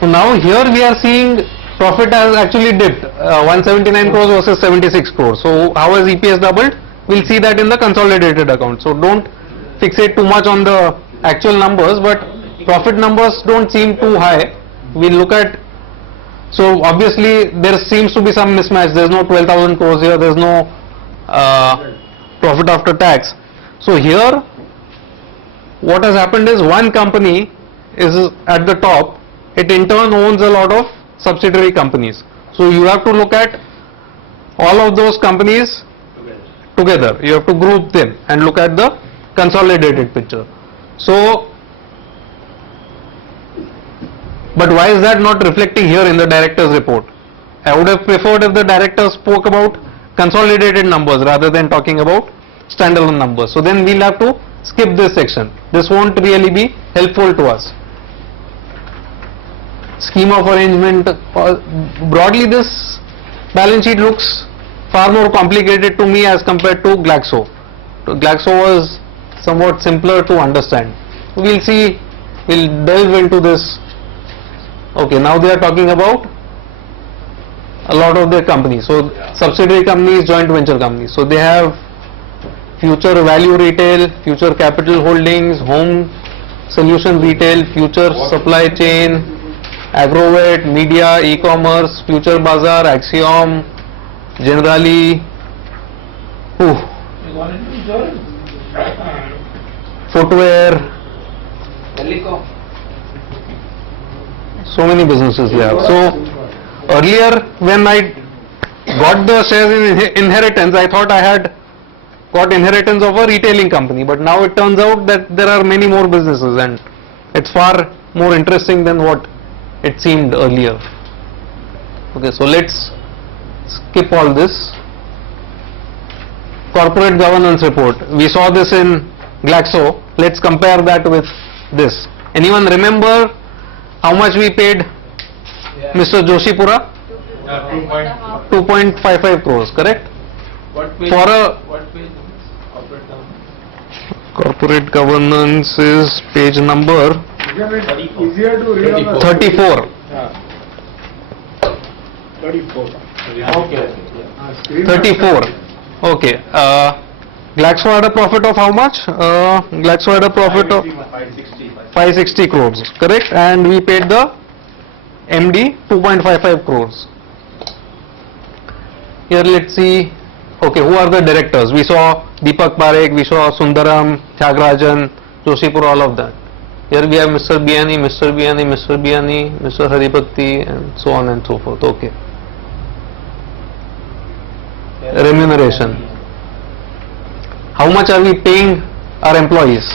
So now here we are seeing profit has actually dipped, 179 crores versus 76 crores. So how has EPS doubled? We'll see that in the consolidated account. So don't fixate too much on the actual numbers, but profit numbers don't seem too high. We'll look at, so obviously there seems to be some mismatch. There's no 12,000 crores here, there's no profit after tax. So here what has happened is one company is at the top, it in turn owns a lot of subsidiary companies. So you have to look at all of those companies together. You have to group them and look at the consolidated picture. So, but why is that not reflecting here in the director's report? I would have preferred if the director spoke about consolidated numbers rather than talking about standalone numbers. So then we'll have to skip this section. This won't really be helpful to us. Scheme of arrangement, broadly this balance sheet looks far more complicated to me as compared to Glaxo. Glaxo was somewhat simpler to understand. We'll see, we'll delve into this. Okay, now they are talking about a lot of their companies. So subsidiary companies, joint venture companies. So they have Future Value Retail, Future Capital Holdings, Home Solution Retail, Future Supply Chain, Agrovet, Media, E-commerce, Future Bazaar, Axiom, Generali, Footwear, Telecom. so many businesses they have. So earlier when I got the shares in inheritance, I thought I had got inheritance of a retailing company, but now it turns out that there are many more businesses and it's far more interesting than what it seemed earlier. Okay, so let's skip all this. Corporate governance report. We saw this in Glaxo. Let's compare that with this. Anyone remember how much we paid Mr. Joshipura? 2.55 crores, correct? What page? For a What page? Corporate governance. corporate governance is page number Easier to read on the 34. 34. Okay. 34. Okay. Glaxo had a profit of how much? Glaxo had a profit of 560 crores, correct? And we paid the MD 2.55 crores. Here let's see. Okay, who are the directors? We saw Deepak Parekh, we saw Sundaram, Tyagarajan, Joshipur, all of that. Here we have Mr. Biani, Mr. Biani, Mr. Biani, Mr. Haribhakti, and so on and so forth. Okay. Remuneration. How much are we paying our employees?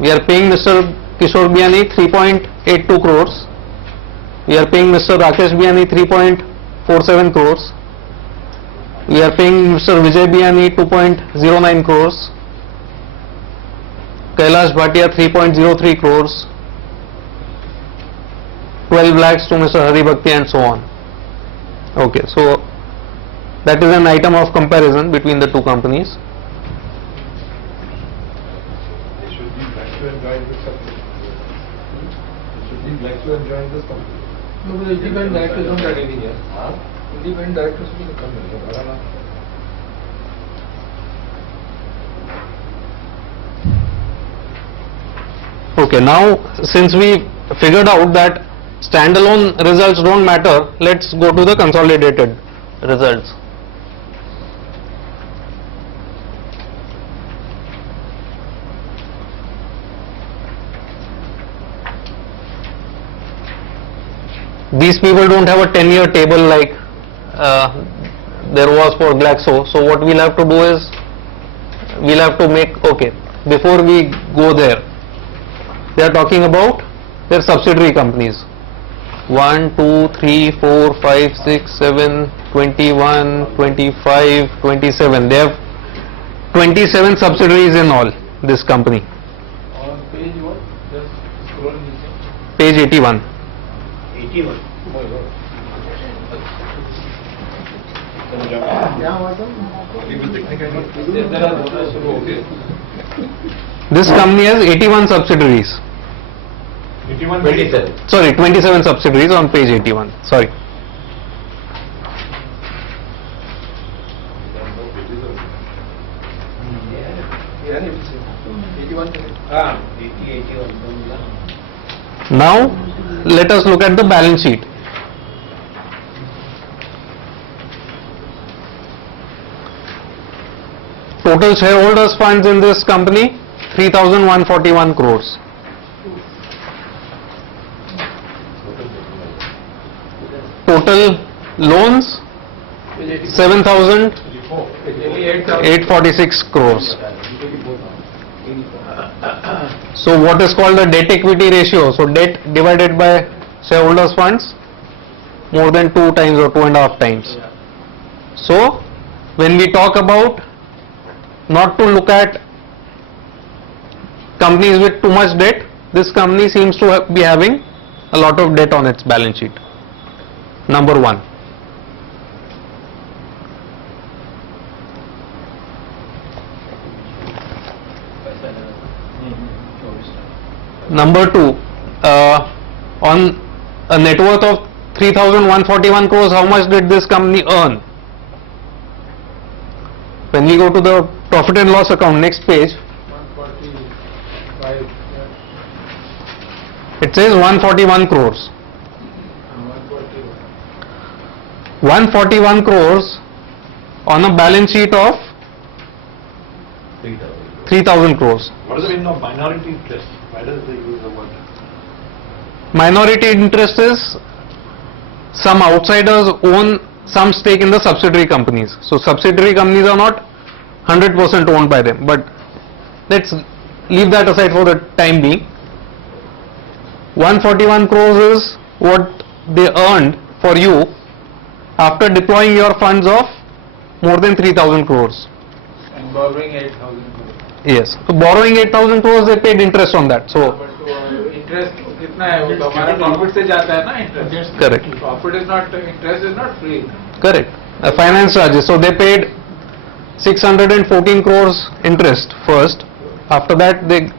We are paying Mr. Kishore Biani 3.82 crores. We are paying Mr. Rakesh Biani 3.47 crores. We are paying Mr. Vijay Biani 2.09 crores. Kailash Bhatia 3.03 crores. 12 lakhs to Mr. Haribhakti and so on. Okay, so that is an item of comparison between the two companies. It should be Glaxo and join this company. It should be Glaxo and join this company. No, but independent directors don't have anything here. Independent directors will come here. Okay, now since we figured out that standalone results don't matter, let's go to the consolidated results. These people don't have a 10-year table like there was for Glaxo. So what we'll have to do is we'll have to make, okay, before we go there, they are talking about their subsidiary companies. 1, 2, 3, 4, 5, 6, 7, 21, 25, 27. They have 27 subsidiaries in all, this company. On page what? Just scroll. Page 81. 81. This company has 81 subsidiaries. 27. Sorry, 27 subsidiaries on page 81. Sorry. Now, let us look at the balance sheet. Total shareholders funds in this company 3,141 crores. Total loans 7,846 crores. So what is called the debt equity ratio? So debt divided by shareholders funds more than 2 times or 2.5 times. So when we talk about not to look at companies with too much debt, this company seems to be having a lot of debt on its balance sheet. Number 1. Number 2, on a net worth of 3,141 crores, how much did this company earn? When we go to the profit and loss account, next page, 145. it says 141 crores. 141 crores on a balance sheet of 3,000 crores. What is the meaning of minority interest? Why does they use the word? Minority interest is some outsiders own some stake in the subsidiary companies. So subsidiary companies are not 100% owned by them, but let's leave that aside for the time being. 141 crores is what they earned for you after deploying your funds of more than 3,000 crores. And borrowing 8,000 crores. Yes. So borrowing 8,000 crores, they paid interest on that. So But interest कितना है वो तो हमारा profit से जाता है ना interest. correct, Profit is not, interest is not free. correct. Finance charges. So they paid 614 crores interest first. After that, they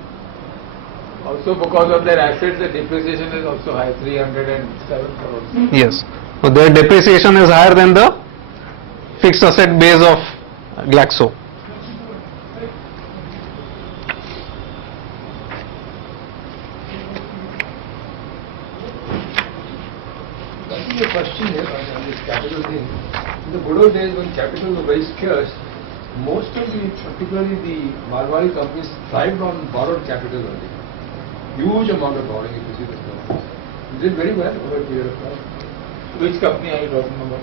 Also because of their assets, the depreciation is also high, 307 crores. yes. So their depreciation is higher than the fixed asset base of Glaxo. I think the question here on this capital thing, in the good old days when capital was very scarce, most of the, particularly the Marwari companies thrived on borrowed capital only. Huge amount of borrowing if you see the companies. They did very well over a period of time. Which company are you talking about?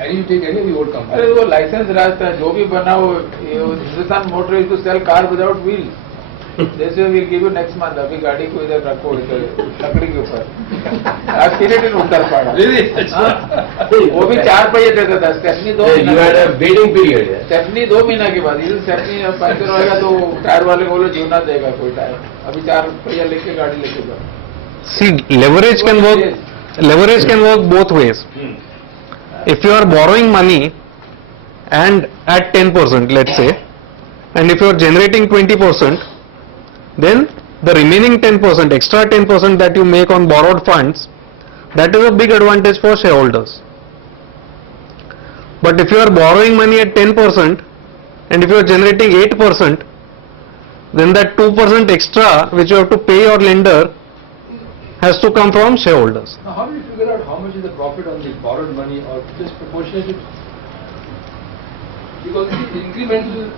And you take any of the old companies. अरे वो licence राज था जो भी बना वो Hindustan motor is to sale car without wheel जैसे will give you next month अभी गाड़ी को इधर रखो इधर लकड़ी के ऊपर आज सीनेट इन उत्तर पाड़ा वो भी 4 पहिए देता था स्टेफनी 2 महीना वेटिंग पीरियड है स्टेफनी 2 महीना के बाद इधर स्टेफनी पंचर होगा तो टायर वाले को बोलो जीवना देगा कोई टायर अभी 4 पहिया लेके गाड़ी लेके जाओ See, leverage can work both ways. If you are borrowing money and at 10%, let's say, and if you are generating 20%, then the remaining 10%, extra 10% that you make on borrowed funds, that is a big advantage for shareholders. But if you are borrowing money at 10% and if you are generating 8%, then that 2% extra which you have to pay your lender has to come from shareholders. Now how do you figure out how much is the profit on the borrowed money or just proportionate? Because the incremental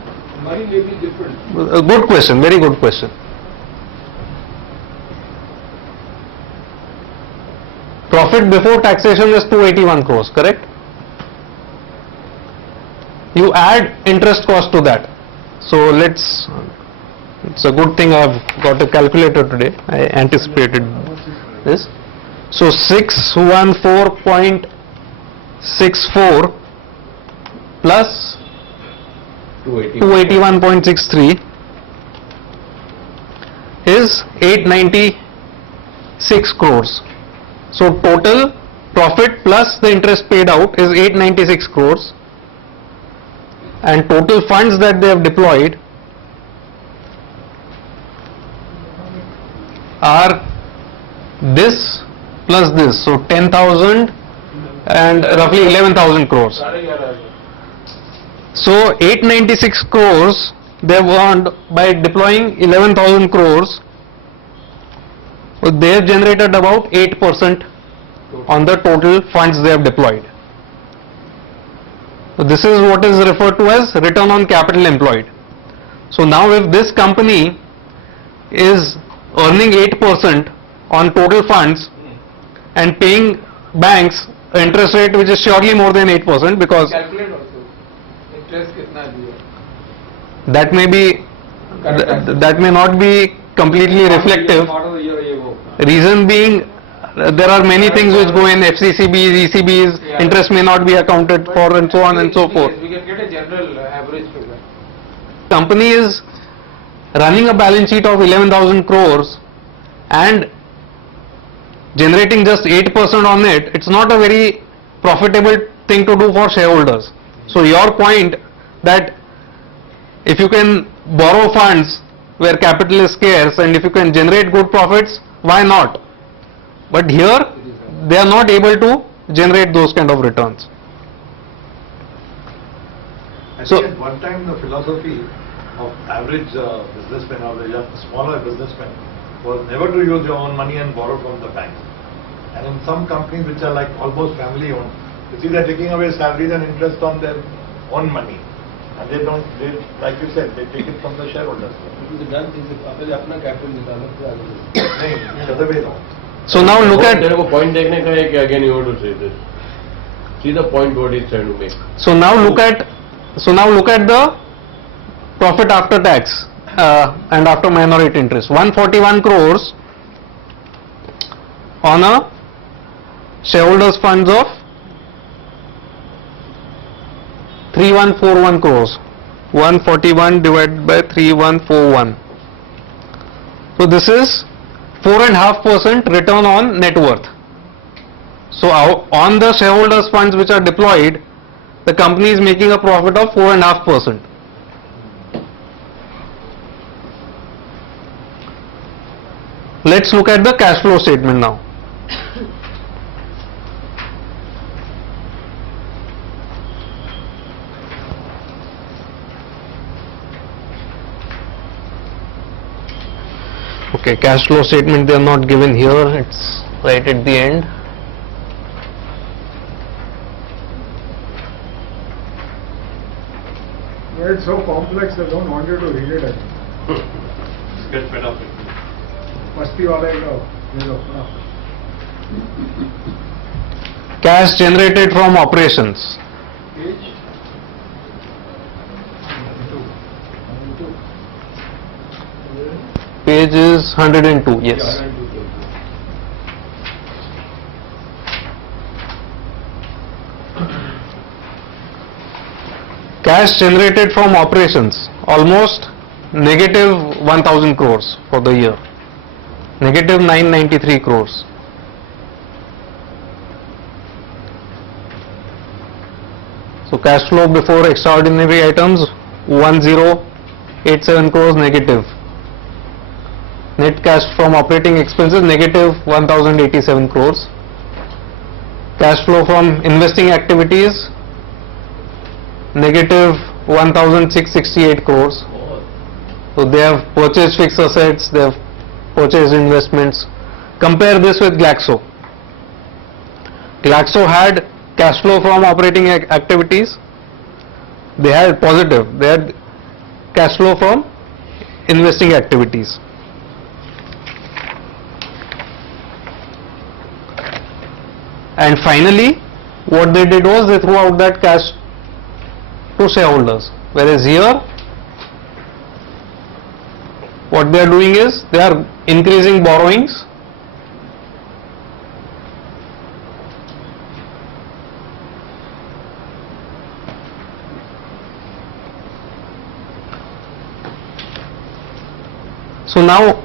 money may be different. A good question, very good question. Profit before taxation is 281 crores, correct? You add interest cost to that. So it's a good thing I've got a calculator today. I anticipated this. So 614.64 plus 281.63 is 896 crores. So total profit plus the interest paid out is 896 crores and total funds that they have deployed are this plus this, so 10,000 and roughly 11,000 crores. So 896 crores they have earned by deploying 11,000 crores. So they have generated about 8% on the total funds they have deployed. So this is what is referred to as return on capital employed. So now if this company is earning 8% on total funds and paying banks interest rate which is surely more than 8% because calculate also interest कितना दिया that may be that may not be completely reflective. Part of the year, ये वो. Reason being there are many things which go in FCCBs, ECBs, Yeah. interest may not be accounted for and so on and so forth. We can get a general average figure. Company is running a balance sheet of 11,000 crores and generating just 8% on it, it's not a very profitable thing to do for shareholders. So your point that if you can borrow funds where capital is scarce and if you can generate good profits, why not? But here they are not able to generate those kind of returns. I So- think at one time the philosophy of average businessman or the smaller businessman was never to use your own money and borrow from the bank. And in some companies which are like almost family owned, you see they're taking away salaries and interest on their own money. And they don't, like you said, they take it from the shareholders. Because the done thing is पहले अपना capital निकालो फिर आगे बढ़ो. नहीं, the other way around. So now look at तेरे को point देखने का है कि again you want to say this. See the point what he's trying to make. So now look at the profit after tax and after minority interest. 141 crores on a shareholders funds of 3141 crores. 141 divided by 3141. So this is 4.5% return on net worth. So on the shareholders funds which are deployed, the company is making a profit of 4.5%. Let's look at the cash flow statement now. Okay, cash flow statement they are not given here, it's right at the end. Yeah, it's so complex, I don't want you to read it. Just get fed up with it. Masti wala ka, ये लो, हाँ. Cash generated from operations. Page 102. Page is 102, yes. Yeah, 102. Cash generated from operations, almost negative 1000 crores for the year. Negative 993 crores. So cash flow before extraordinary items 1087 crores negative. Net cash from operating expenses negative 1087 crores. Cash flow from investing activities negative 1668 crores. So they have purchased fixed assets, they have purchased investments. Compare this with Glaxo. Glaxo had cash flow from operating activities, they had positive, they had cash flow from investing activities. And finally, what they did was they threw out that cash to shareholders, whereas here what they are doing is they are increasing borrowings So now,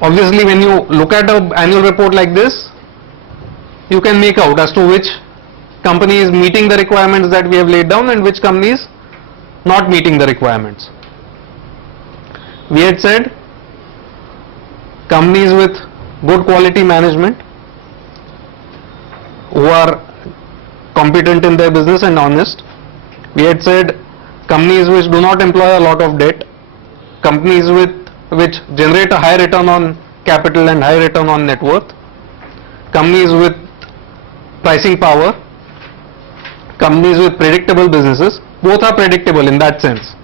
obviously when you look at an annual report like this, you can make out as to which company is meeting the requirements that we have laid down and which company is not meeting the requirements. We had said companies with good quality management who are competent in their business and honest. We had said companies which do not employ a lot of debt, companies which generate a high return on capital and high return on net worth, companies with pricing power, companies with predictable businesses. Both are predictable in that sense.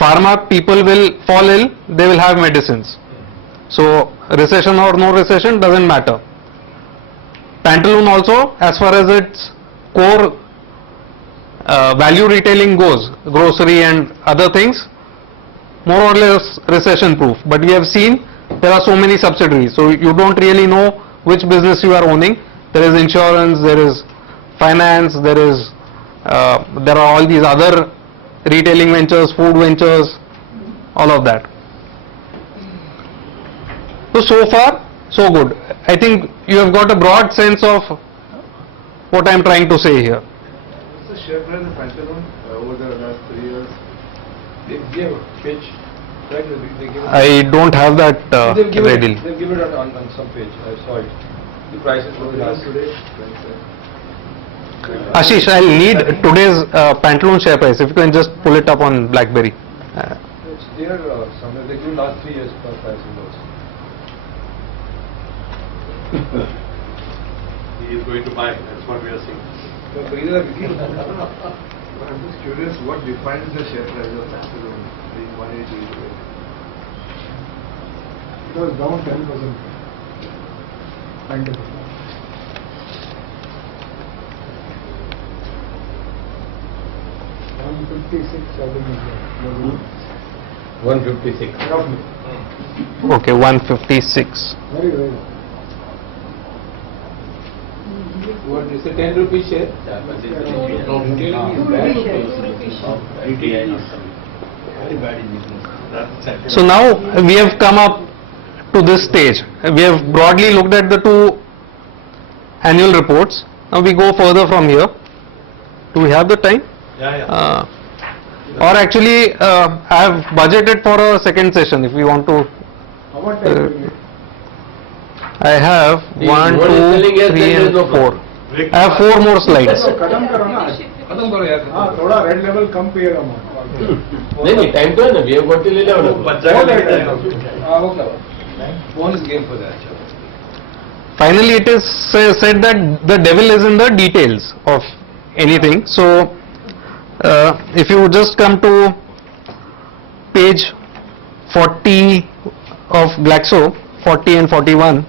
Pharma, people will fall ill, they will have medicines. So recession or no recession doesn't matter. Pantaloon also, as far as its core value retailing goes, grocery and other things, more or less recession proof. But we have seen there are so many subsidiaries, so you don't really know which business you are owning. There is insurance, there is finance, there are all these other retailing ventures, food ventures, all of that. So far, so good. I think you have got a broad sense of what I am trying to say here. What's the share price of Pantaloon over the last 3 years? They gave a page, right? They give it. I don't have that They'll give readily. it. They'll give it on some page. I saw it. The prices for the last today. Ashish, I'll need today's Pantaloon share price. If you can just pull it up on BlackBerry. It's there somewhere. They give last 3 years per prices also. He is going to buy, that's what we are seeing. So these are I'm just curious, what defines the share price of Pantaloon being 180? It was down 10%. Pantaloon. $156, 156. roughly. Okay, 156. Very, very. What is a 10 rupee share? So now we have come up to this stage. We have broadly looked at the two annual reports. Now we go further from here. Do we have the time? Yeah. Or actually, I have budgeted for a second session if we want to. How much time do you need? I have See, 1, what is telling 2, us 3 there is and no 4. I have 4 more slides. So, खत्म करो ना. खत्म करो यार. हाँ थोड़ा red level कम पिएगा नहीं नहीं टाइम तो है ना, वी हैव गॉट टिल 11 बच जाएगा. Okay. Bonus game for that. Finally, it is said that the devil is in the details of anything. So, if you just come to page 40 of Glaxo, 40 and 41.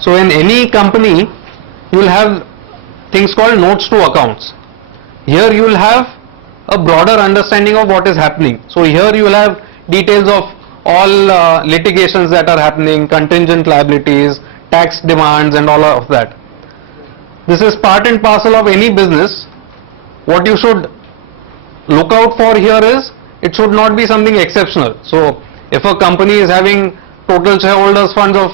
So, in any company, you will have things called notes to accounts. Here you will have a broader understanding of what is happening. So here you will have details of all litigations that are happening, contingent liabilities, tax demands and all of that. This is part and parcel of any business. What you should look out for here is, it should not be something exceptional. So if a company is having total shareholders funds of,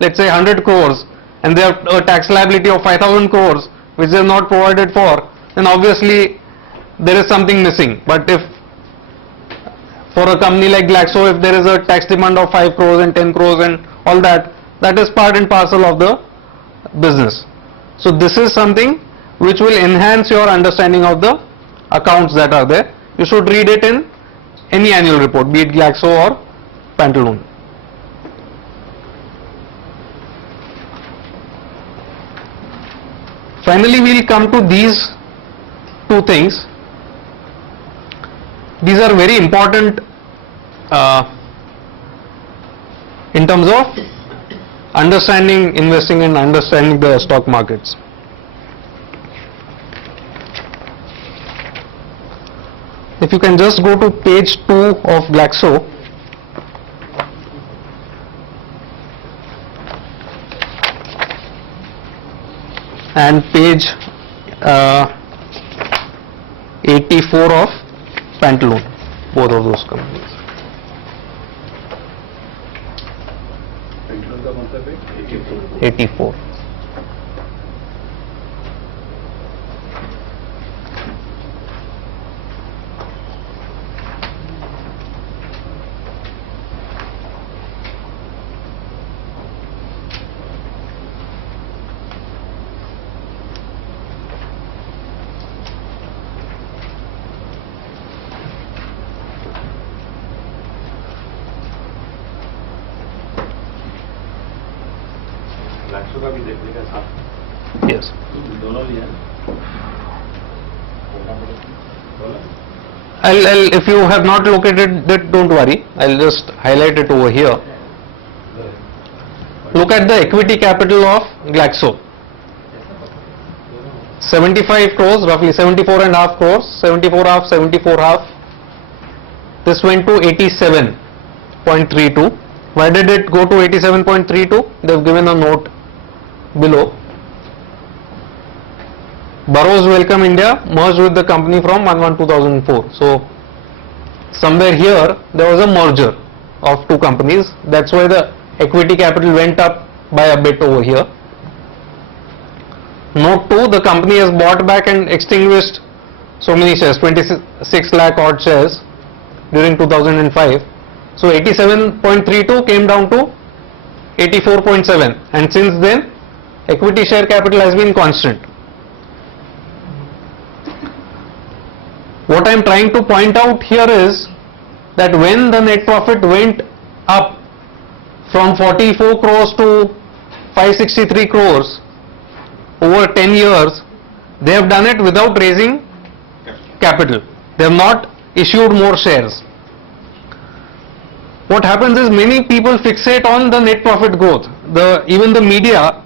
let's say 100 crores and they have a tax liability of 5,000 crores which they have not provided for, then obviously there is something missing. But if for a company like Glaxo, if there is a tax demand of 5 crores and 10 crores and all that, that is part and parcel of the business. So this is something which will enhance your understanding of the accounts that are there. You should read it in any annual report, be it Glaxo or Pantaloon. Finally, we will come to these two things. These are very important in terms of understanding investing and understanding the stock markets. If you can just go to page 2 of Glaxo. And page 84 of Pantaloon, both of those companies. 84. Glaxo का भी देख लेगा साथ. Yes. दोनों लिया. If you have not located it, don't worry. I'll just highlight it over here. Look at the equity capital of Glaxo. 75 crores, roughly 74 and a half crores, 74 half, 74 half. This went to 87.32. Why did it go to 87.32? They've given a note below. Burroughs Wellcome India merged with the company from 1/1/2004. So somewhere here there was a merger of two companies. That's why the equity capital went up by a bit over here. Note 2, the company has bought back and extinguished so many shares, 26 lakh odd shares during 2005. So 87.32 came down to 84.7, and since then equity share capital has been constant. What I am trying to point out here is that when the net profit went up from 44 crores to 563 crores over 10 years, they have done it without raising capital. They have not issued more shares. What happens is many people fixate on the net profit growth. Even the media,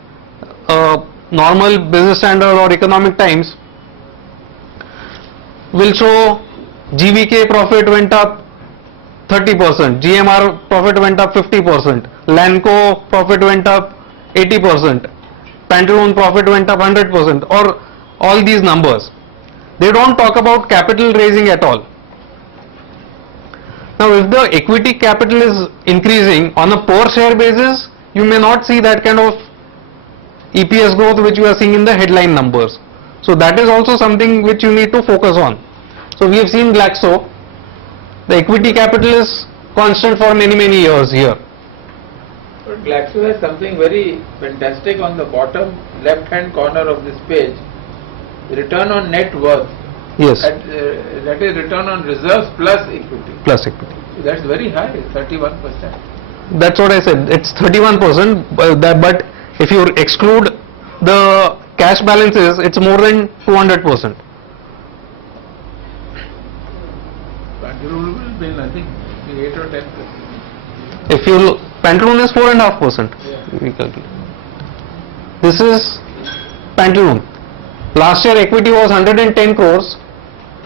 normal Business Standard or Economic Times will show GVK profit went up 30%, GMR profit went up 50%, Lanco profit went up 80%, Pantaloon profit went up 100%, or all these numbers. They don't talk about capital raising at all. Now if the equity capital is increasing on a per share basis, you may not see that kind of EPS growth which you are seeing in the headline numbers. So that is also something which you need to focus on. So we have seen Glaxo, the equity capital is constant for many years here. But Glaxo has something very fantastic on the bottom left-hand corner of this page. Return on net worth. Yes, That is return on reserves plus equity. plus equity. So that's very high, 31%. That's what I said. It's 31%, but if you exclude the cash balances, it's more than 200%. Pantaloon will be nothing, 8 or 10%. If you Pantaloon is 4.5%. We calculate. This is Pantaloon. Last year equity was 110 crores.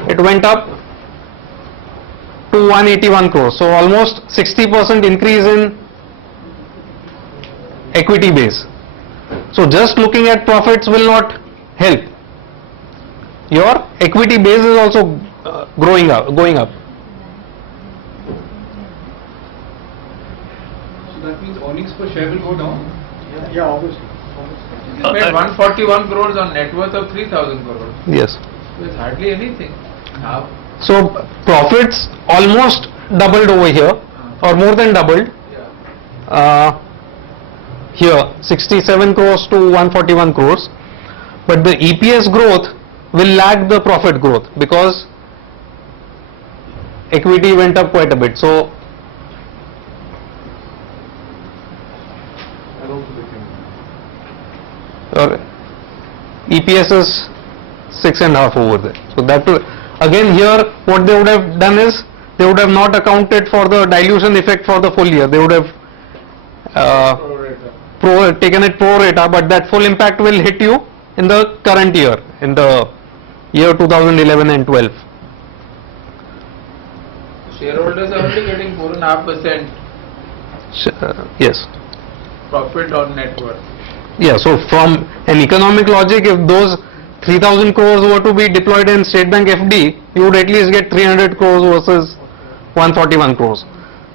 It went up to 181 crores. So almost 60% increase in equity base. So just looking at profits will not help. Your equity base is also going up. So that means earnings per share will go down? Yeah, obviously. You made 141 crores on net worth of 3,000 crores. Yes. It's hardly anything. Now, So profits almost doubled over here, or more than doubled. Here 67 crores to 141 crores, but the EPS growth will lag the profit growth because equity went up quite a bit. So your EPS is 6.5 over there. So that will, again here what they would have done is they would have not accounted for the dilution effect for the full year. They would have taken it pro rata, but that full impact will hit you in the current year, in the year 2011 and 12. shareholders are only getting 4.5% Yes. profit on net worth. Yeah, so from an economic logic, if those 3,000 crores were to be deployed in State Bank FD, you would at least get 300 crores versus 141 crores.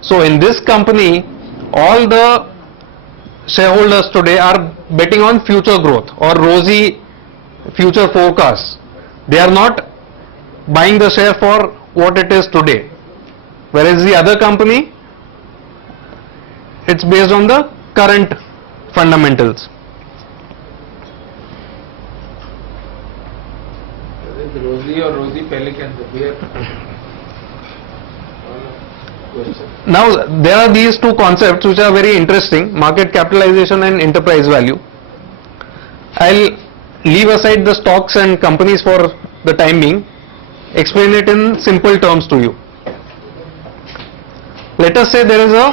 So in this company, all the shareholders today are betting on future growth or rosy future forecasts. They are not buying the share for what it is today. Whereas the other company, it's based on the current fundamentals. Is it Rosy or Rosy Pelicans? Here. Question. Now there are these two concepts which are very interesting: market capitalization and enterprise value. I'll leave aside the stocks and companies for the time being, explain it in simple terms to you. Let us say there is a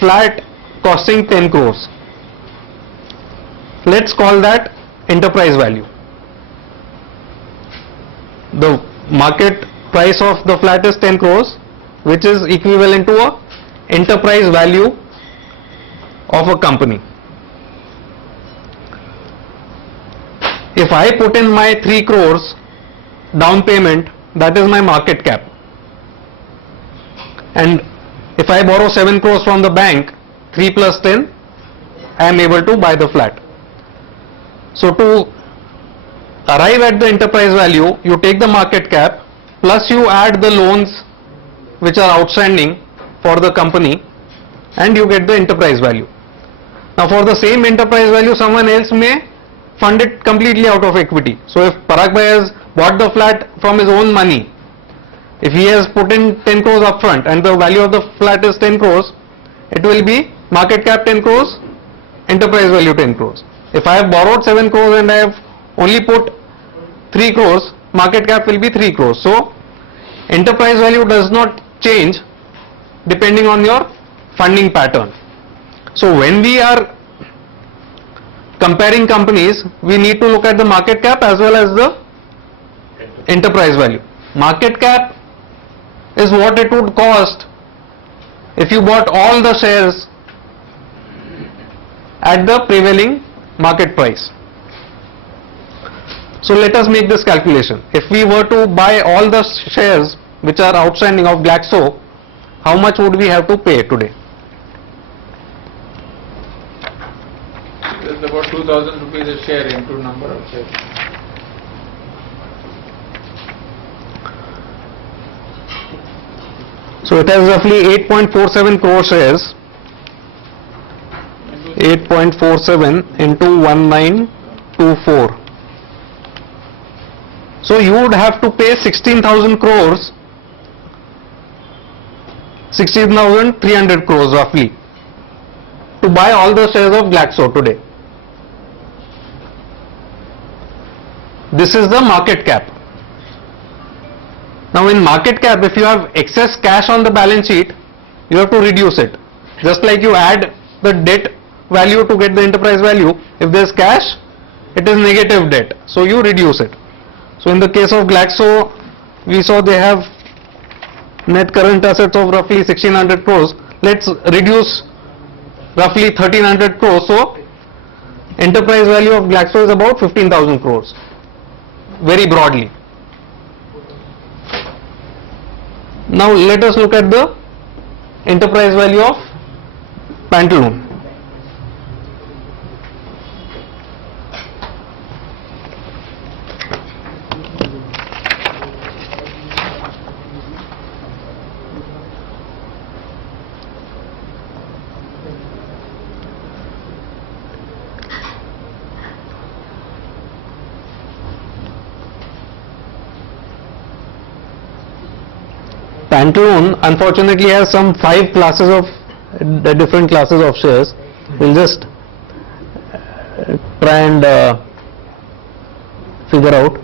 flat costing 10 crores. Let's call that enterprise value. The market price of the flat is 10 crores, which is equivalent to a enterprise value of a company. If I put in my 3 crores down payment, that is my market cap. And if I borrow 7 crores from the bank, 3 plus 10, I am able to buy the flat. So to arrive at the enterprise value, you take the market cap plus you add the loans which are outstanding for the company and you get the enterprise value. Now for the same enterprise value, someone else may fund it completely out of equity. So if Parag Bhai has bought the flat from his own money, if he has put in 10 crores upfront and the value of the flat is 10 crores, it will be market cap 10 crores, enterprise value 10 crores. If I have borrowed 7 crores and I have only put 3 crores, market cap will be 3 crores. So enterprise value does not change depending on your funding pattern. So when we are comparing companies, we need to look at the market cap as well as the enterprise value. Market cap is what it would cost if you bought all the shares at the prevailing market price. So let us make this calculation. If we were to buy all the shares which are outstanding of Glaxo, how much would we have to pay today? It's about 2,000 rupees a share into number of shares. So it has roughly 8.47 crore shares. 8.47 into 1924. So you would have to pay 16,000 crores, 16,300 crores roughly, to buy all the shares of Glaxo today. This is the market cap. Now in market cap, if you have excess cash on the balance sheet, you have to reduce it. Just like you add the debt value to get the enterprise value, if there is cash, it is negative debt, so you reduce it. So in the case of Glaxo, we saw they have net current assets of roughly 1600 crores. Let's reduce roughly 1300 crores. So enterprise value of Glaxo is about 15,000 crores, very broadly. Now let us look at the enterprise value of Pantaloon. Pantaloon unfortunately has some 5 classes of different classes of shares. We'll just try and figure out.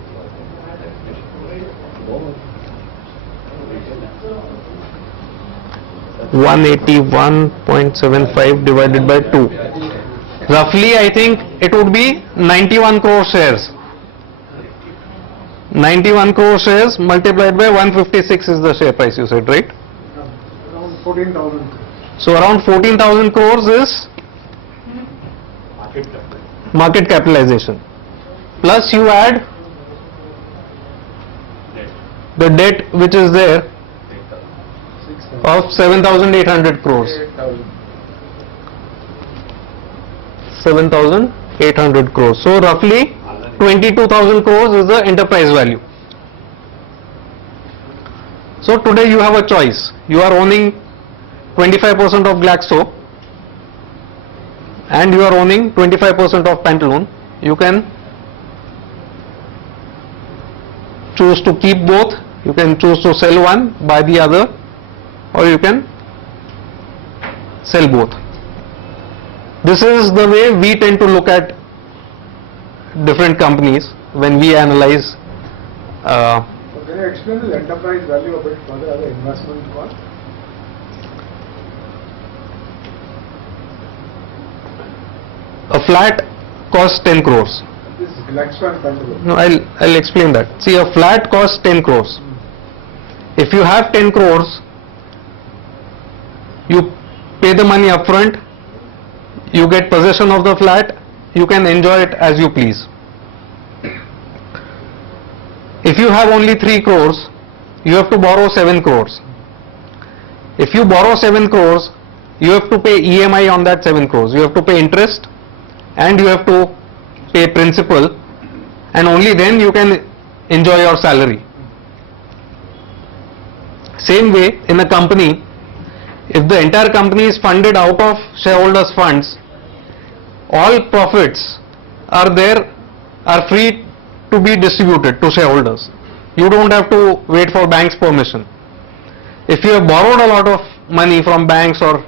$181.75 divided by 2. Roughly, I think it would be 91 crore shares. 91 crore shares multiplied by 156 is the share price, you said, right? Around 14,000 crores. So around 14,000 crores is market capitalization. Plus you add the debt which is there of 7,800 crores. 7,800 crores. So roughly 22,000 crores is the enterprise value. So today you have a choice. You are owning 25% of Glaxo and you are owning 25% of Pantaloon. You can choose to keep both, you can choose to sell one, buy the other, or you can sell both. This is the way we tend to look at different companies when we analyze. Can you explain the enterprise value a bit further as an investment cost? A flat costs 10 crores. This is Glaxo and Pantaloon. No, I'll explain that. See, a flat costs 10 crores. If you have 10 crores, you pay the money upfront, you get possession of the flat, you can enjoy it as you please. If you have only 3 crores, you have to borrow 7 crores. If you borrow 7 crores, you have to pay EMI on that 7 crores. You have to pay interest and you have to pay principal, and only then you can enjoy your salary. Same way, in a company, if the entire company is funded out of shareholders' funds, all profits are free to be distributed to shareholders. You don't have to wait for bank's permission. If you have borrowed a lot of money from banks or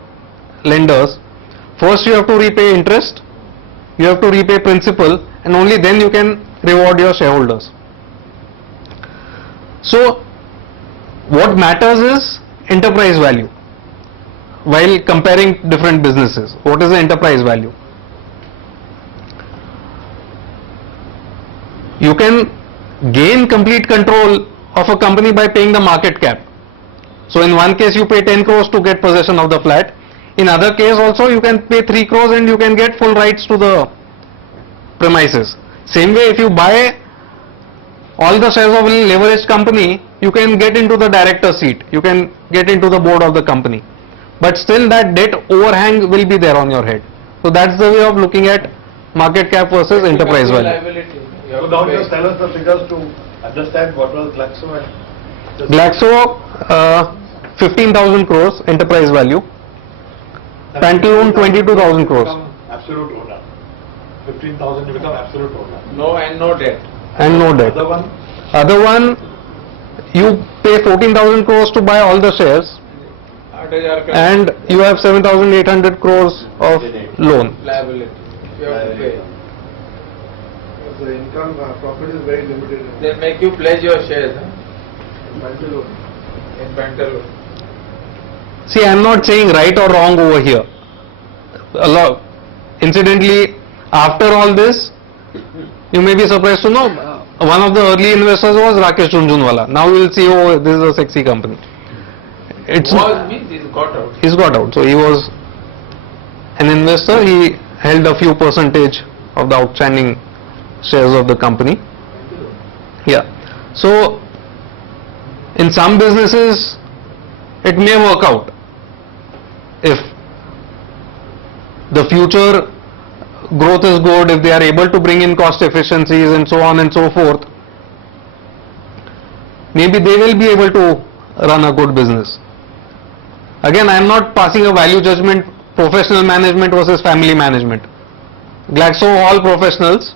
lenders, first you have to repay interest, you have to repay principal, and only then you can reward your shareholders. So what matters is enterprise value. While comparing different businesses, what is the enterprise value? You can gain complete control of a company by paying the market cap. So in one case you pay 10 crores to get possession of the flat. In other case also you can pay 3 crores and you can get full rights to the premises. Same way, if you buy all the shares of a leveraged company, you can get into the director's seat, you can get into the board of the company. But still that debt overhang will be there on your head. So that's the way of looking at market cap versus enterprise value. So now just tell us the figures to understand what was Glaxo and... Glaxo, 15,000 crores enterprise value. Pantaloon, 22,000 crores. absolute owner. 15,000 you become absolute owner. No and no debt. and no debt. Other one, You pay 14,000 crores to buy all the shares, 8,000 का and you have 7,800 crores of loan. liability. You have to pay. The income, profit is very limited. They make you pledge your shares Mental loan. in Pantaloon. See, I am not saying right or wrong over here. Incidentally, after all this, you may be surprised to know, one of the early investors was Rakesh Jhunjhunwala. Now you will see, oh, this is a sexy company. It's Was means he's got out. He's got out. So he was an investor. He held a few percentage of the outstanding shares of the company. Yeah. So in some businesses, it may work out. If the future growth is good, if they are able to bring in cost efficiencies and so on and so forth, maybe they will be able to run a good business. Again, I am not passing a value judgment, professional management versus family management. Glaxo, all professionals.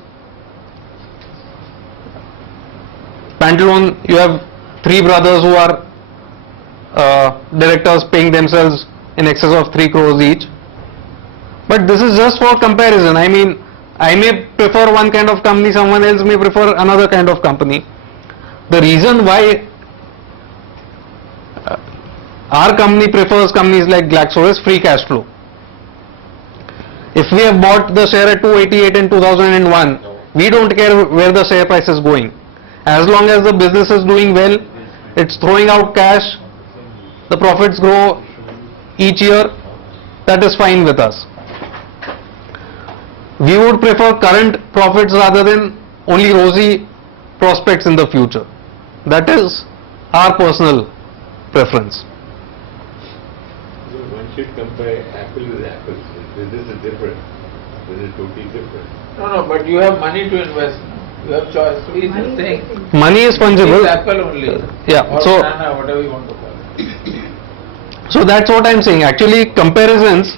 Pantaloon, you have 3 brothers who are directors paying themselves in excess of 3 crores each. But this is just for comparison. I mean, I may prefer one kind of company, someone else may prefer another kind of company. The reason why our company prefers companies like Glaxo is free cash flow. If we have bought the share at 288 in 2001, we don't care where the share price is going. As long as the business is doing well, it's throwing out cash, the profits grow each year, that is fine with us. We would prefer current profits rather than only rosy prospects in the future. That is our personal preference. One should compare apple with apples. This is different. This is totally different. No, but you have money to invest. You have choice. So he's Money is saying, different. Money is fungible. it's apple only. Yeah, Or so- banana, whatever you want to call it. So that's what I'm saying. Actually, comparisons,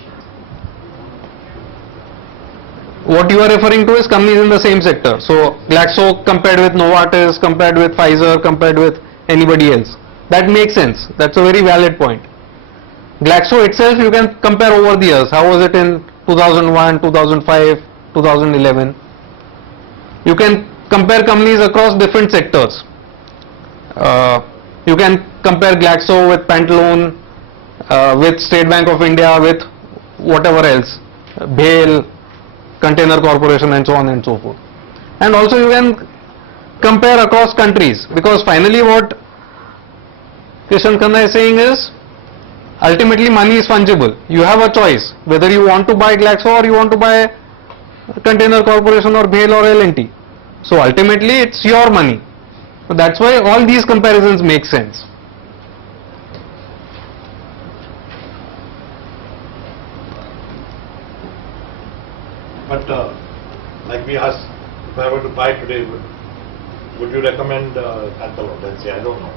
what you are referring to is companies in the same sector. So Glaxo compared with Novartis, compared with Pfizer, compared with anybody else. That makes sense. That's a very valid point. Glaxo itself you can compare over the years. How was it in 2001, 2005, 2011? You can compare companies across different sectors. You can compare Glaxo with Pantaloon, with State Bank of India, with whatever else, BHEL, Container Corporation and so on and so forth. And also you can compare across countries, because finally what Kishan Khanna is saying is, ultimately money is fungible. You have a choice whether you want to buy Glaxo or you want to buy Container Corporation or BHEL or L&T. So ultimately it's your money. So that's why all these comparisons make sense. but like we asked, if I were to buy today, would you recommend Pantaloon? Let's say, I don't know.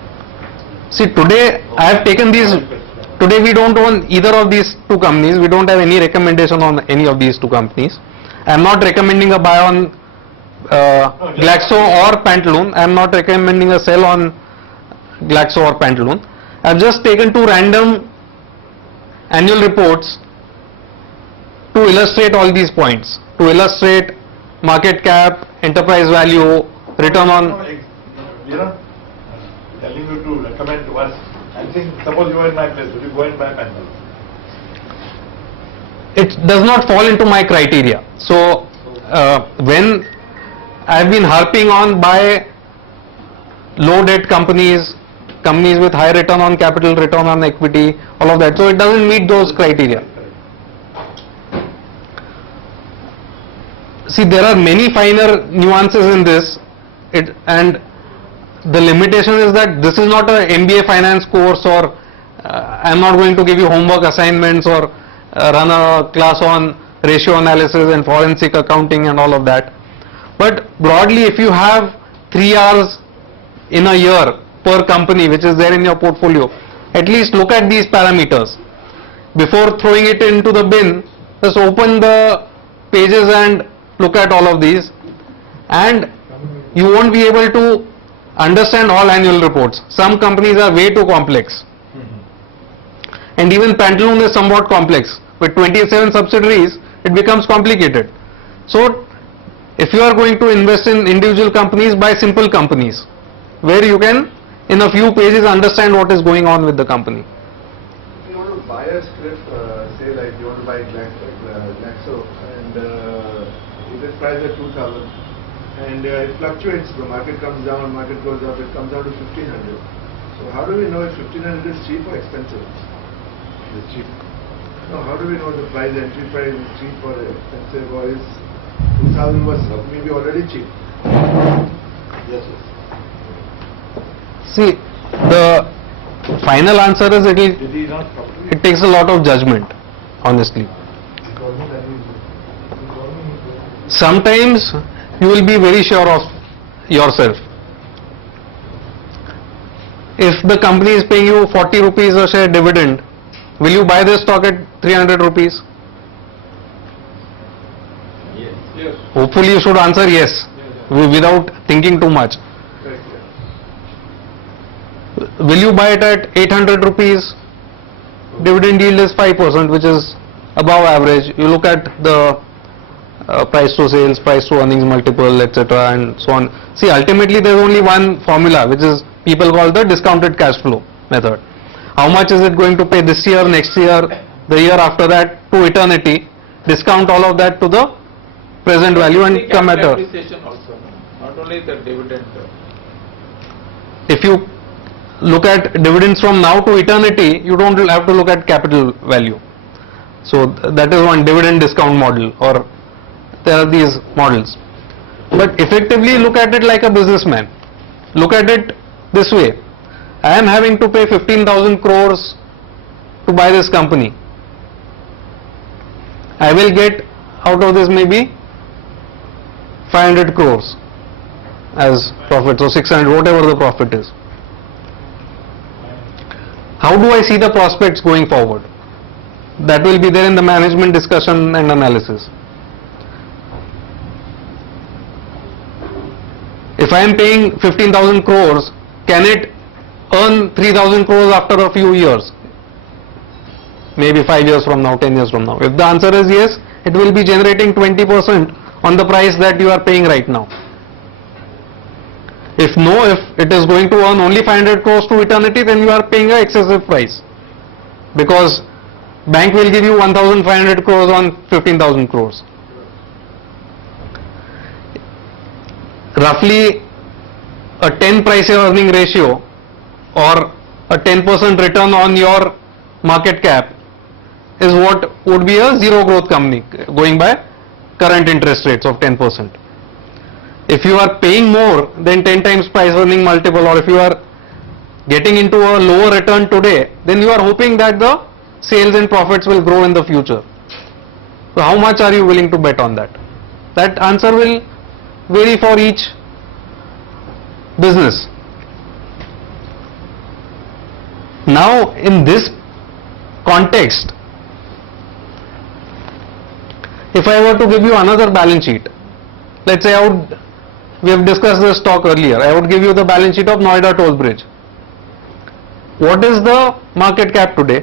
See, today I have taken these, today we don't own either of these two companies, we don't have any recommendation on any of these two companies. I am not recommending a buy on Glaxo or Pantaloon, I am not recommending a sell on Glaxo or Pantaloon. I have just taken two random annual reports to illustrate all these points, to illustrate market cap, enterprise value, return on. You know, telling you to recommend to us, I think, suppose you were in my place, would you go and buy Pantaloon? It does not fall into my criteria. So when I have been harping on buy low debt companies, companies with high return on capital, return on equity, all of that. So it doesn't meet those criteria. See, there are many finer nuances in this, and the limitation is that this is not a MBA finance course, or I am not going to give you homework assignments or run a class on ratio analysis and forensic accounting and all of that. But broadly, if you have 3 hours in a year per company which is there in your portfolio, at least look at these parameters. Before throwing it into the bin, just open the pages and look at all of these, and you won't be able to understand all annual reports. Some companies are way too complex. And even Pantaloon is somewhat complex. With 27 subsidiaries, it becomes complicated. So, if you are going to invest in individual companies, buy simple companies, where you can, in a few pages, understand what is going on with the company. If you want to buy a script, say like you want to buy Glaxo, and it is priced at 2,000, and it fluctuates, the market comes down, market goes up, it comes down to 1,500. So how do we know if 1,500 is cheap or expensive? It's cheap. No, how do we know the price, entry price is cheap or expensive, or is 2,000 was maybe already cheap? Yes, yes. See, the final answer is Did he not properly? it takes a lot of judgment, honestly. Sometimes you will be very sure of yourself. If the company is paying you 40 rupees a share dividend, will you buy this stock at 300 rupees? Yes. Yes. Hopefully you should answer yes, without thinking too much. Correct, yeah. Will you buy it at 800 rupees? Dividend yield is 5%, which is above average. You look at the price to sales, price to earnings multiple, etc. and so on. See, ultimately there is only one formula, which is people call the discounted cash flow method. How much is it going to pay this year, next year, the year after that, to eternity? Discount all of that to the present value and come at a... Appreciation also, not only the dividend. If you look at dividends from now to eternity, you don't have to look at capital value. So that is one dividend discount model, or there are these models. But effectively look at it like a businessman. Look at it this way. I am having to pay 15,000 crores to buy this company. I will get out of this maybe 500 crores as profit, so 600, whatever the profit is. How do I see the prospects going forward? That will be there in the management discussion and analysis. If I am paying 15,000 crores, can it earn 3,000 crores after a few years? Maybe 5 years from now, 10 years from now. If the answer is yes, it will be generating 20% on the price that you are paying right now. If no, if it is going to earn only 500 crores to eternity, then you are paying an excessive price. Because bank will give you 1,500 crores on 15,000 crores. Roughly a 10 price earning ratio or a 10% return on your market cap is what would be a zero growth company, going by current interest rates of 10%. If you are paying more than 10 times price earning multiple, or if you are getting into a lower return today, then you are hoping that the sales and profits will grow in the future. So how much are you willing to bet on that? That answer will vary for each business. Now in this context, if I were to give you another balance sheet, let's say we have discussed the stock earlier, I would give you the balance sheet of Noida Toll Bridge. What is the market cap today?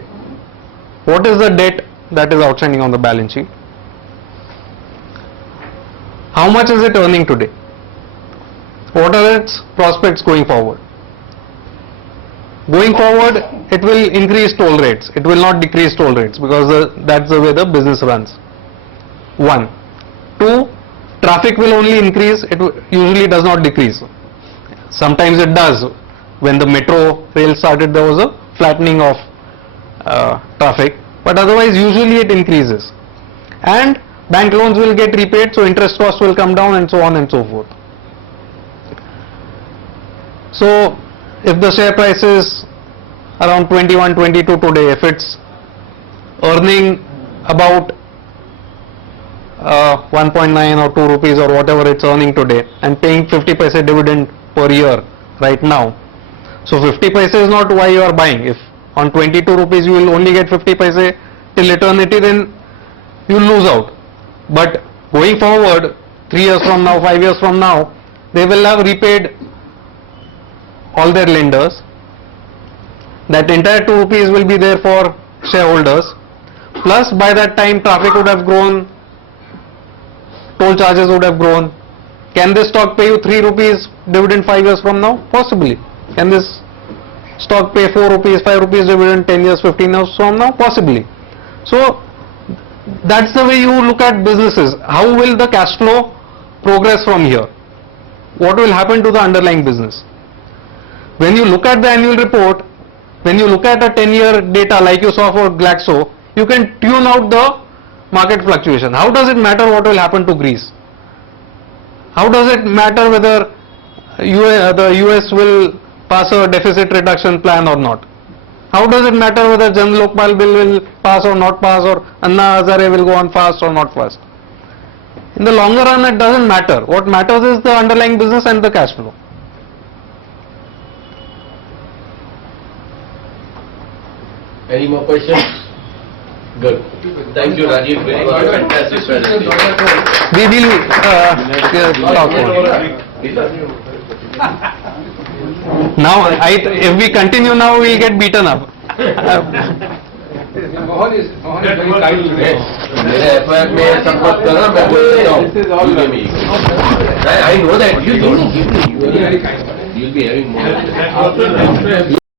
What is the debt that is outstanding on the balance sheet? How much is it earning today? What are its prospects going forward? Going forward, it will increase toll rates. It will not decrease toll rates, because that's the way the business runs. 1. 2. Traffic will only increase. It usually does not decrease. Sometimes it does. When the metro rail started, there was a flattening of traffic, but otherwise usually it increases. And bank loans will get repaid, so interest costs will come down, and so on and so forth. So if the share price is around 21, 22 today, if it's earning about 1.9 or 2 rupees or whatever it's earning today, and paying 50 paise dividend per year right now, so 50 paise is not why you are buying. If on 22 rupees you will only get 50 paise till eternity, then you will lose out. But going forward, 3 years from now, 5 years from now, they will have repaid all their lenders. That entire 2 rupees will be there for shareholders. Plus, by that time, traffic would have grown, toll charges would have grown. Can this stock pay you 3 rupees dividend 5 years from now? Possibly. Can this stock pay 4 rupees, 5 rupees dividend 10 years, 15 years from now? Possibly. So, that's the way you look at businesses. How will the cash flow progress from here? What will happen to the underlying business? When you look at the annual report, when you look at a 10-year data like you saw for Glaxo, you can tune out the market fluctuation. How does it matter what will happen to Greece? How does it matter whether the US will pass a deficit reduction plan or not? How does it matter whether Jan Lokpal bill will pass or not pass, or Anna Hazare will go on fast or not fast? In the longer run, it doesn't matter. What matters is the underlying business and the cash flow. Any more questions? Good. Thank you, Rajeev. Very good. Fantastic presentation. We will talk more. Now, if we continue now, we will get beaten up. Mohan is very kind today. मेरे FIR में संपर्क करना मैं बोल देता हूँ. You give me. I know that you don't give me. You will be having more.